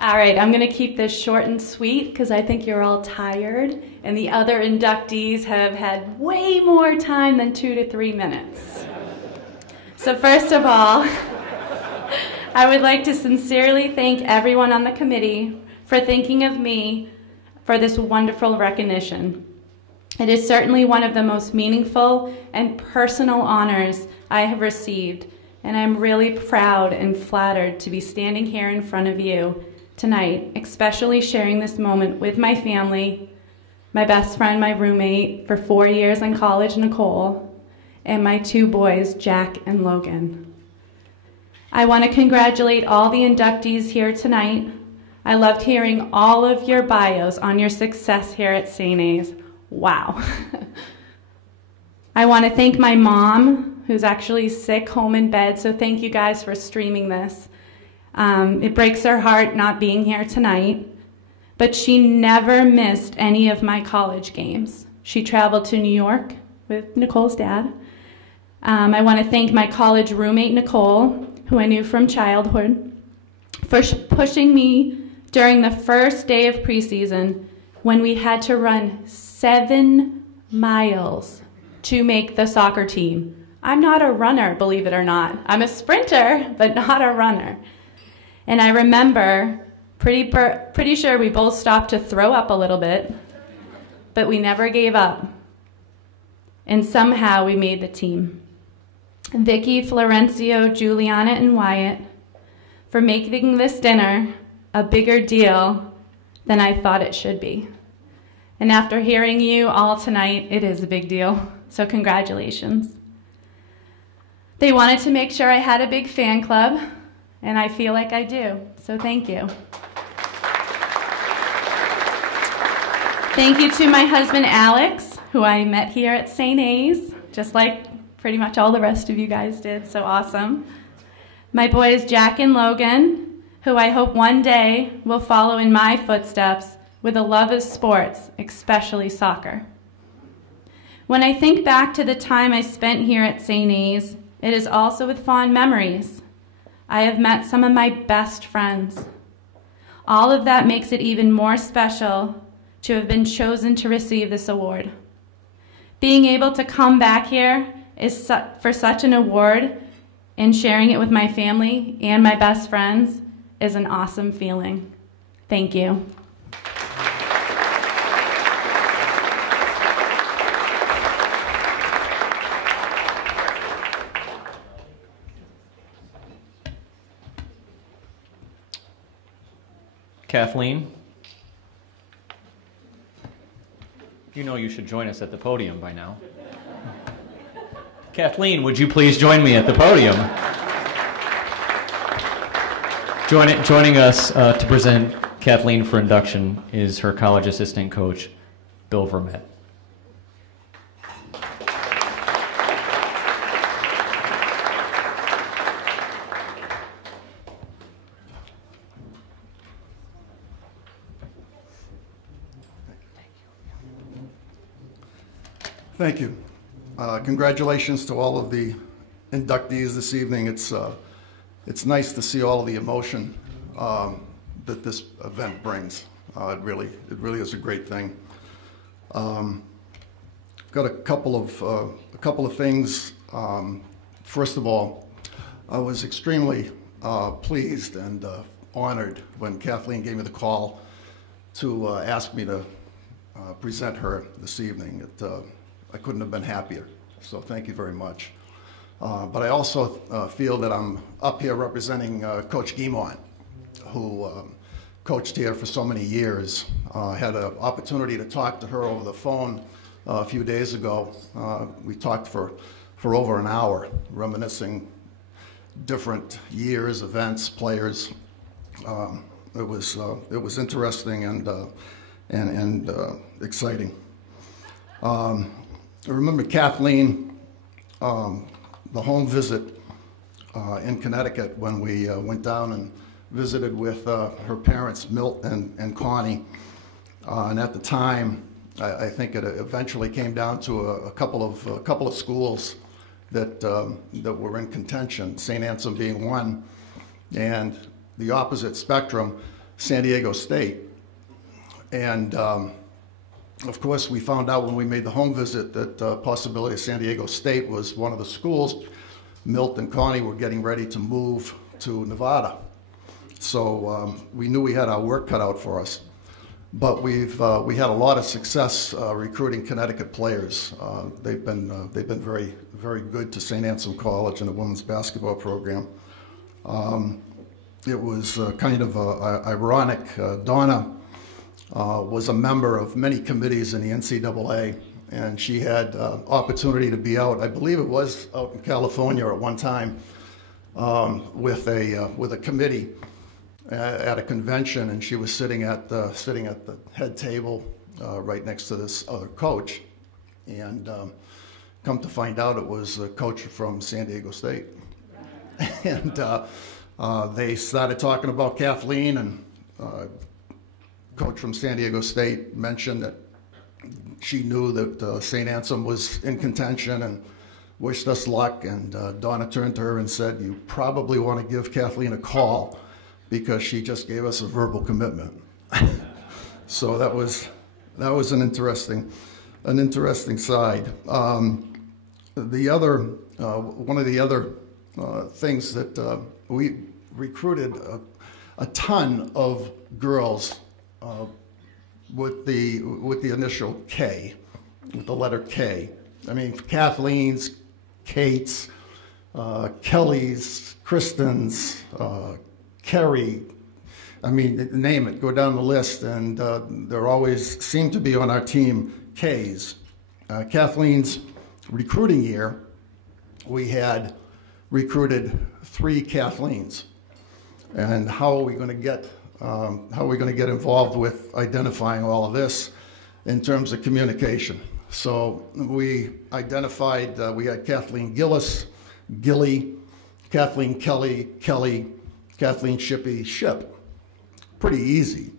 All right, I'm going to keep this short and sweet because I think you're all tired, and the other inductees have had way more time than 2 to 3 minutes. So first of all, I would like to sincerely thank everyone on the committee for thinking of me for this wonderful recognition. It is certainly one of the most meaningful and personal honors I have received, and I'm really proud and flattered to be standing here in front of you tonight, especially sharing this moment with my family, my best friend, my roommate for 4 years in college, Nicole, and my 2 boys, Jack and Logan. I want to congratulate all the inductees here tonight. I loved hearing all of your bios on your success here at St. A's. Wow. I want to thank my mom, who's actually sick home in bed, so thank you guys for streaming this. It breaks her heart not being here tonight, but she never missed any of my college games. She traveled to New York with Nicole's dad. I want to thank my college roommate, Nicole, who I knew from childhood, for pushing me during the first day of preseason when we had to run 7 miles to make the soccer team. I'm not a runner, believe it or not. I'm a sprinter, but not a runner. And I remember, pretty sure we both stopped to throw up a little bit, but we never gave up. And somehow we made the team. Vicky, Florencio, Juliana, and Wyatt for making this dinner a bigger deal than I thought it should be. And after hearing you all tonight, it is a big deal. So congratulations. They wanted to make sure I had a big fan club, and I feel like I do, so thank you. Thank you to my husband, Alex, who I met here at St. A's, just like pretty much all the rest of you guys did, so awesome. My boys, Jack and Logan, who I hope one day will follow in my footsteps with a love of sports, especially soccer. When I think back to the time I spent here at St. A's, it is also with fond memories. I have met some of my best friends. All of that makes it even more special to have been chosen to receive this award. Being able to come back here for such an award, and sharing it with my family and my best friends is an awesome feeling. Thank you. Kathleen, you know you should join us at the podium by now. Kathleen, would you please join me at the podium? Joining us to present Kathleen for induction is her college assistant coach, Bill Vermette. Thank you. Congratulations to all of the inductees this evening. It's nice to see all of the emotion that this event brings. It really is a great thing. Got a couple of things. First of all, I was extremely pleased and honored when Kathleen gave me the call to ask me to present her this evening. I couldn't have been happier, so thank you very much. But I also feel that I'm up here representing Coach Guimont, who coached here for so many years. Had an opportunity to talk to her over the phone a few days ago. We talked for over an hour, reminiscing different years, events, players. It was interesting and exciting. I remember Kathleen, the home visit in Connecticut when we went down and visited with her parents, Milt and Connie. And at the time, I think it eventually came down to a couple of schools that were in contention, St. Anselm being one, and the opposite spectrum, San Diego State. And of course, we found out when we made the home visit that possibility of San Diego State was one of the schools. Milt and Connie were getting ready to move to Nevada. So we knew we had our work cut out for us. But we had a lot of success recruiting Connecticut players. They've been very, very good to St. Anselm College and the women's basketball program. It was kind of ironic. Donna was a member of many committees in the NCAA, and she had opportunity to be out. I believe it was out in California at one time with a committee at a convention, and she was sitting at the head table right next to this other coach, and come to find out it was a coach from San Diego State. And they started talking about Kathleen, and coach from San Diego State mentioned that she knew that St. Anselm was in contention and wished us luck. And Donna turned to her and said, "You probably want to give Kathleen a call because she just gave us a verbal commitment." So that was an interesting side. The other one of the other things that we recruited a ton of girls with the initial K, with the letter K. I mean, Kathleen's, Kate's, Kelly's, Kristen's, Kerry. I mean, name it, go down the list, and there always seem to be on our team K's. Kathleen's recruiting year, we had recruited 3 Kathleens. And how are we going to get involved with identifying all of this in terms of communication? So we identified, we had Kathleen Gillis, Gilly, Kathleen Kelly, Kelly, Kathleen Shippee, Ship. Pretty easy.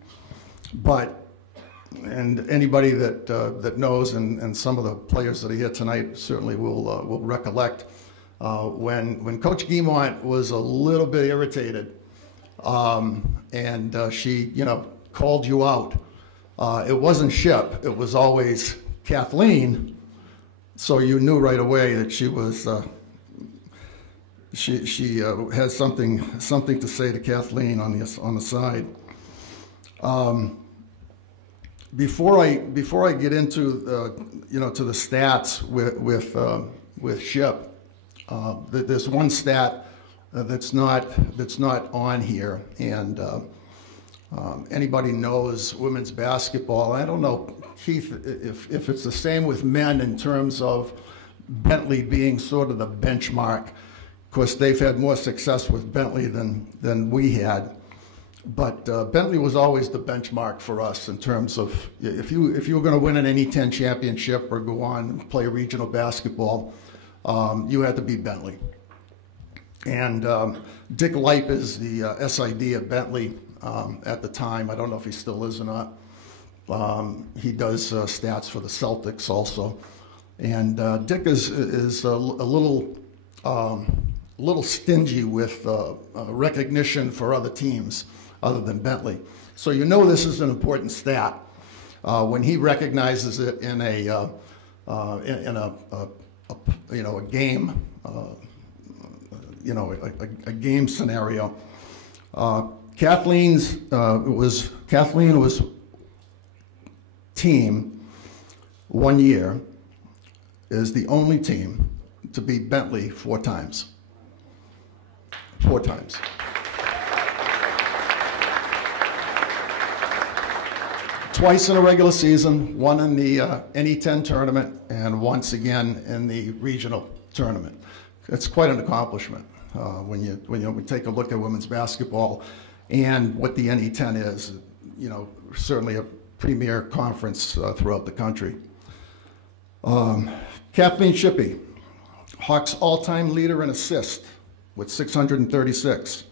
But, and anybody that knows, and some of the players that are here tonight certainly will recollect, when Coach Guimont was a little bit irritated, and she, called you out. It wasn't Ship. It was always Kathleen, So you knew right away that she was she has something to say to Kathleen on the side. Before I get into to the stats with Ship, there's one stat that's not on here, and anybody knows women's basketball. I don't know, Keith, if it's the same with men in terms of Bentley being sort of the benchmark. Of course, they've had more success with Bentley than we had, but Bentley was always the benchmark for us in terms of if you were going to win an NE10 championship or go on and play regional basketball, you had to beat Bentley. And Dick Leip is the SID at Bentley at the time. I don't know if he still is or not. He does stats for the Celtics also, and Dick is a little stingy with recognition for other teams other than Bentley. So you know this is an important stat when he recognizes it in a game, a game scenario. Kathleen was team 1 year is the only team to beat Bentley 4 times. 4 times. Twice in a regular season, one in the NE10 tournament, and once again in the regional tournament. It's quite an accomplishment when you take a look at women's basketball and what the NE10 is. Certainly a premier conference throughout the country. Kathleen Shippee, Hawks all-time leader in assists with 636,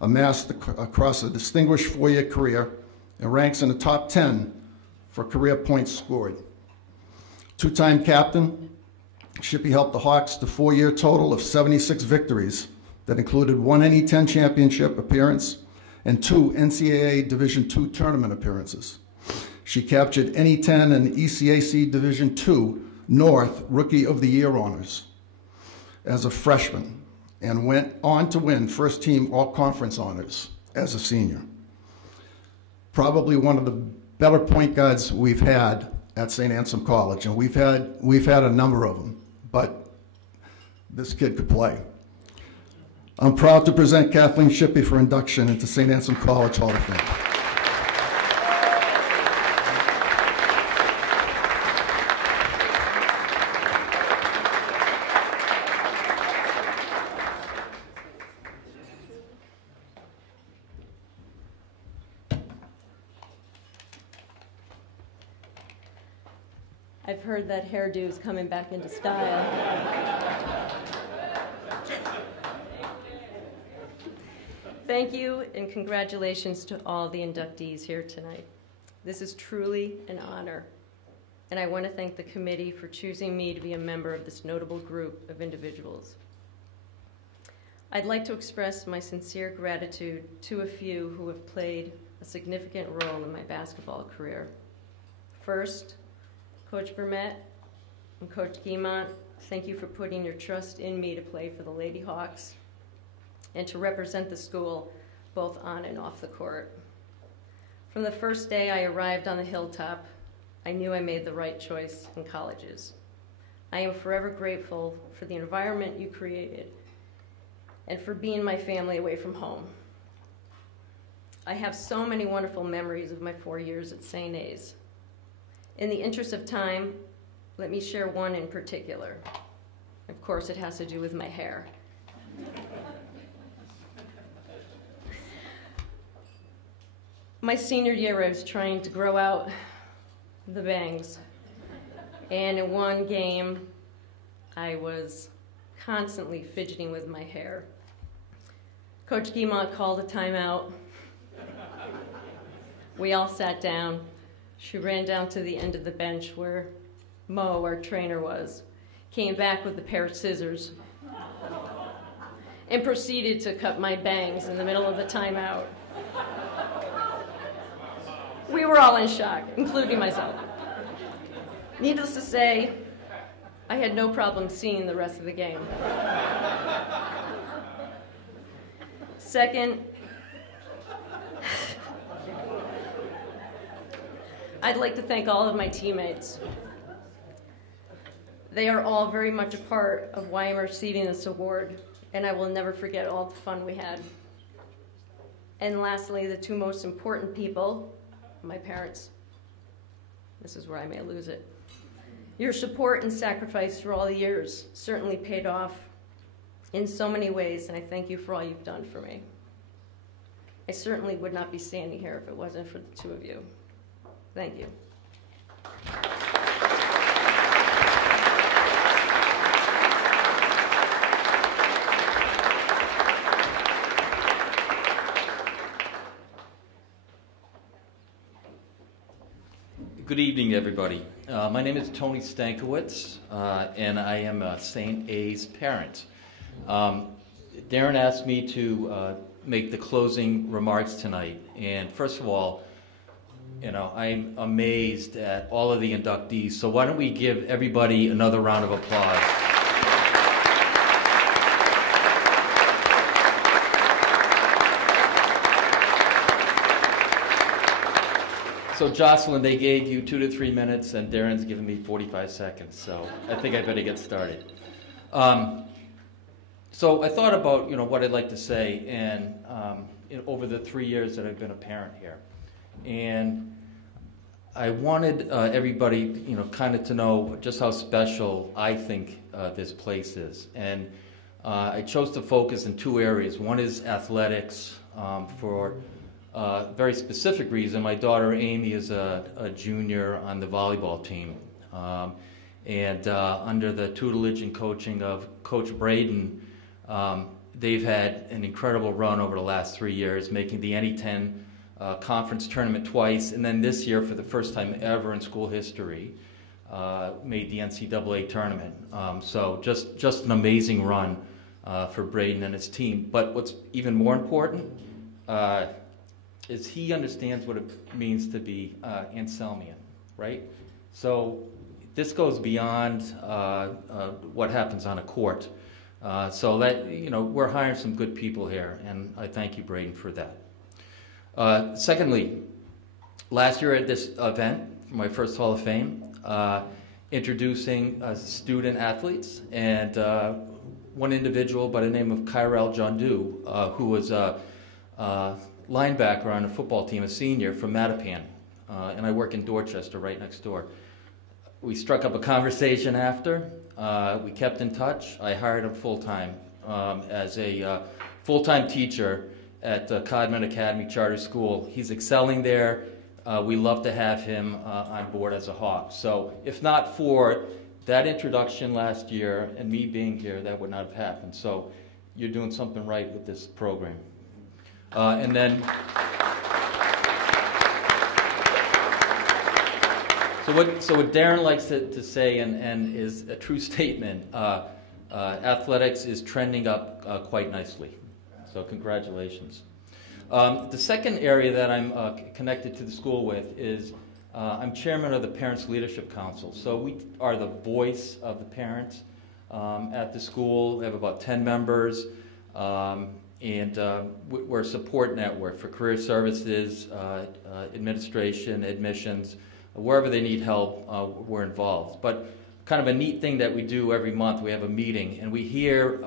amassed across a distinguished 4-year career and ranks in the top 10 for career points scored. 2-time captain, Shippee helped the Hawks to 4-year total of 76 victories that included 1 NE10 championship appearance and 2 NCAA Division II tournament appearances. She captured NE10 and ECAC Division II North Rookie of the Year honors as a freshman and went on to win first team all-conference honors as a senior. Probably one of the better point guards we've had at St. Anselm College, and we've had a number of them, but this kid could play. I'm proud to present Kathleen Shippee for induction into St. Anselm College Hall of Fame. I've heard that hairdo is coming back into style. Thank you and congratulations to all the inductees here tonight. This is truly an honor, and I want to thank the committee for choosing me to be a member of this notable group of individuals. I'd like to express my sincere gratitude to a few who have played a significant role in my basketball career. First, Coach Bermet and Coach Guimont, thank you for putting your trust in me to play for the Lady Hawks and to represent the school both on and off the court. From the first day I arrived on the hilltop, I knew I made the right choice in colleges. I am forever grateful for the environment you created and for being my family away from home. I have so many wonderful memories of my 4 years at St. A's. In the interest of time, let me share one in particular. Of course, it has to do with my hair. My senior year, I was trying to grow out the bangs. And in one game, I was constantly fidgeting with my hair. Coach Guimont called a timeout. We all sat down. She ran down to the end of the bench where Mo, our trainer, was, came back with a pair of scissors, and proceeded to cut my bangs in the middle of the timeout. We were all in shock, including myself. Needless to say, I had no problem seeing the rest of the game. Second, I'd like to thank all of my teammates. They are all very much a part of why I'm receiving this award, and I will never forget all the fun we had. And lastly, the two most important people, my parents. This is where I may lose it. Your support and sacrifice through all the years certainly paid off in so many ways, and I thank you for all you've done for me. I certainly would not be standing here if it wasn't for the two of you. Thank you. Good evening, everybody. My name is Tony Stankiewicz, and I am a St. A's parent. Darren asked me to make the closing remarks tonight, and first of all, I'm amazed at all of the inductees, so why don't we give everybody another round of applause. So Jocelyn, they gave you 2 to 3 minutes, and Darren's given me 45 seconds, so I think I better get started. So I thought about what I'd like to say, and over the 3 years that I've been a parent here, and I wanted everybody kind of to know just how special I think this place is, and I chose to focus in 2 areas. One is athletics for very specific reason. My daughter Amy is a junior on the volleyball team, and under the tutelage and coaching of Coach Braden, they've had an incredible run over the last 3 years, making the NE10 conference tournament twice, and then this year, for the first time ever in school history, made the NCAA tournament. So just an amazing run for Braden and his team. But what's even more important is he understands what it means to be Anselmian, right? So this goes beyond what happens on a court. So that, we're hiring some good people here, and I thank you, Braden, for that. Secondly, last year at this event, my first Hall of Fame, introducing student athletes, and one individual by the name of Karalexis, who was a linebacker on a football team, a senior from Mattapan, and I work in Dorchester, right next door. We struck up a conversation after. We kept in touch. I hired him full-time as a full-time teacher at Codman Academy Charter School. He's excelling there. We love to have him on board as a Hawk. So if not for that introduction last year and me being here, that would not have happened. So you're doing something right with this program. And then, so what Darren likes to say, and is a true statement, athletics is trending up quite nicely. So congratulations. The second area that I'm connected to the school with is I'm chairman of the Parents Leadership Council. So we are the voice of the parents at the school. We have about 10 members. And we're a support network for career services, administration, admissions, wherever they need help, we're involved. But kind of a neat thing that we do every month, we have a meeting, and we hear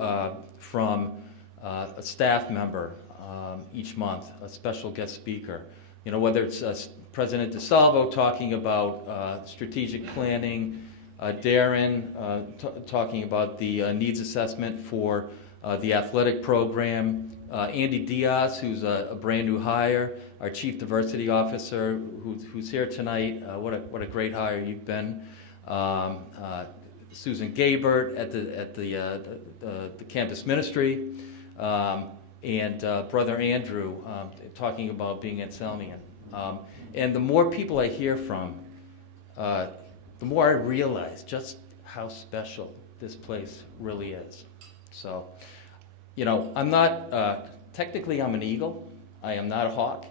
from a staff member each month, a special guest speaker. Whether it's President DeSalvo talking about strategic planning, Darren talking about the needs assessment for the athletic program, Andy Diaz, who's a brand new hire, our Chief Diversity Officer, who's here tonight. What a great hire you've been. Susan Gabert at the campus ministry, and Brother Andrew talking about being Anselmian. And the more people I hear from, the more I realize just how special this place really is. So, I'm not, technically I'm an eagle. I am not a hawk.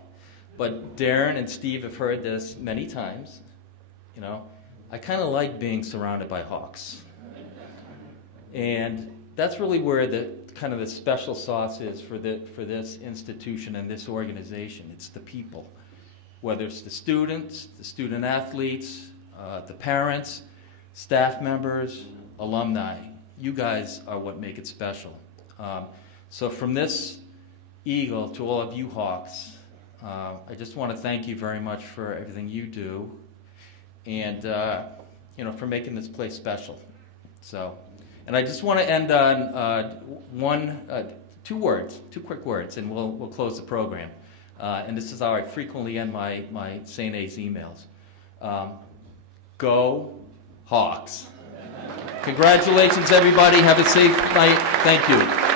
But Darren and Steve have heard this many times. I kind of like being surrounded by hawks. And that's really where the kind of the special sauce is for this institution and this organization. It's the people, whether it's the students, the student athletes, the parents, staff members, alumni. You guys are what make it special. So from this Eagle to all of you Hawks, I just want to thank you very much for everything you do, and for making this place special. So, and I just want to end on two quick words, and we'll close the program. And this is how I frequently end my St. A's emails. Go Hawks! Congratulations, everybody. Have a safe night. Thank you.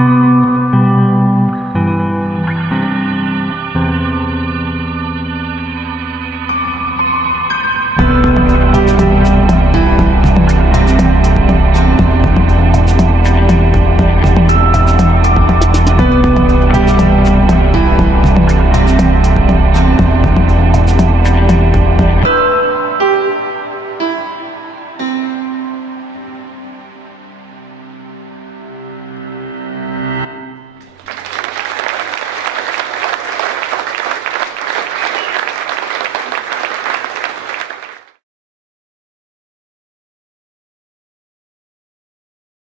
Thank you.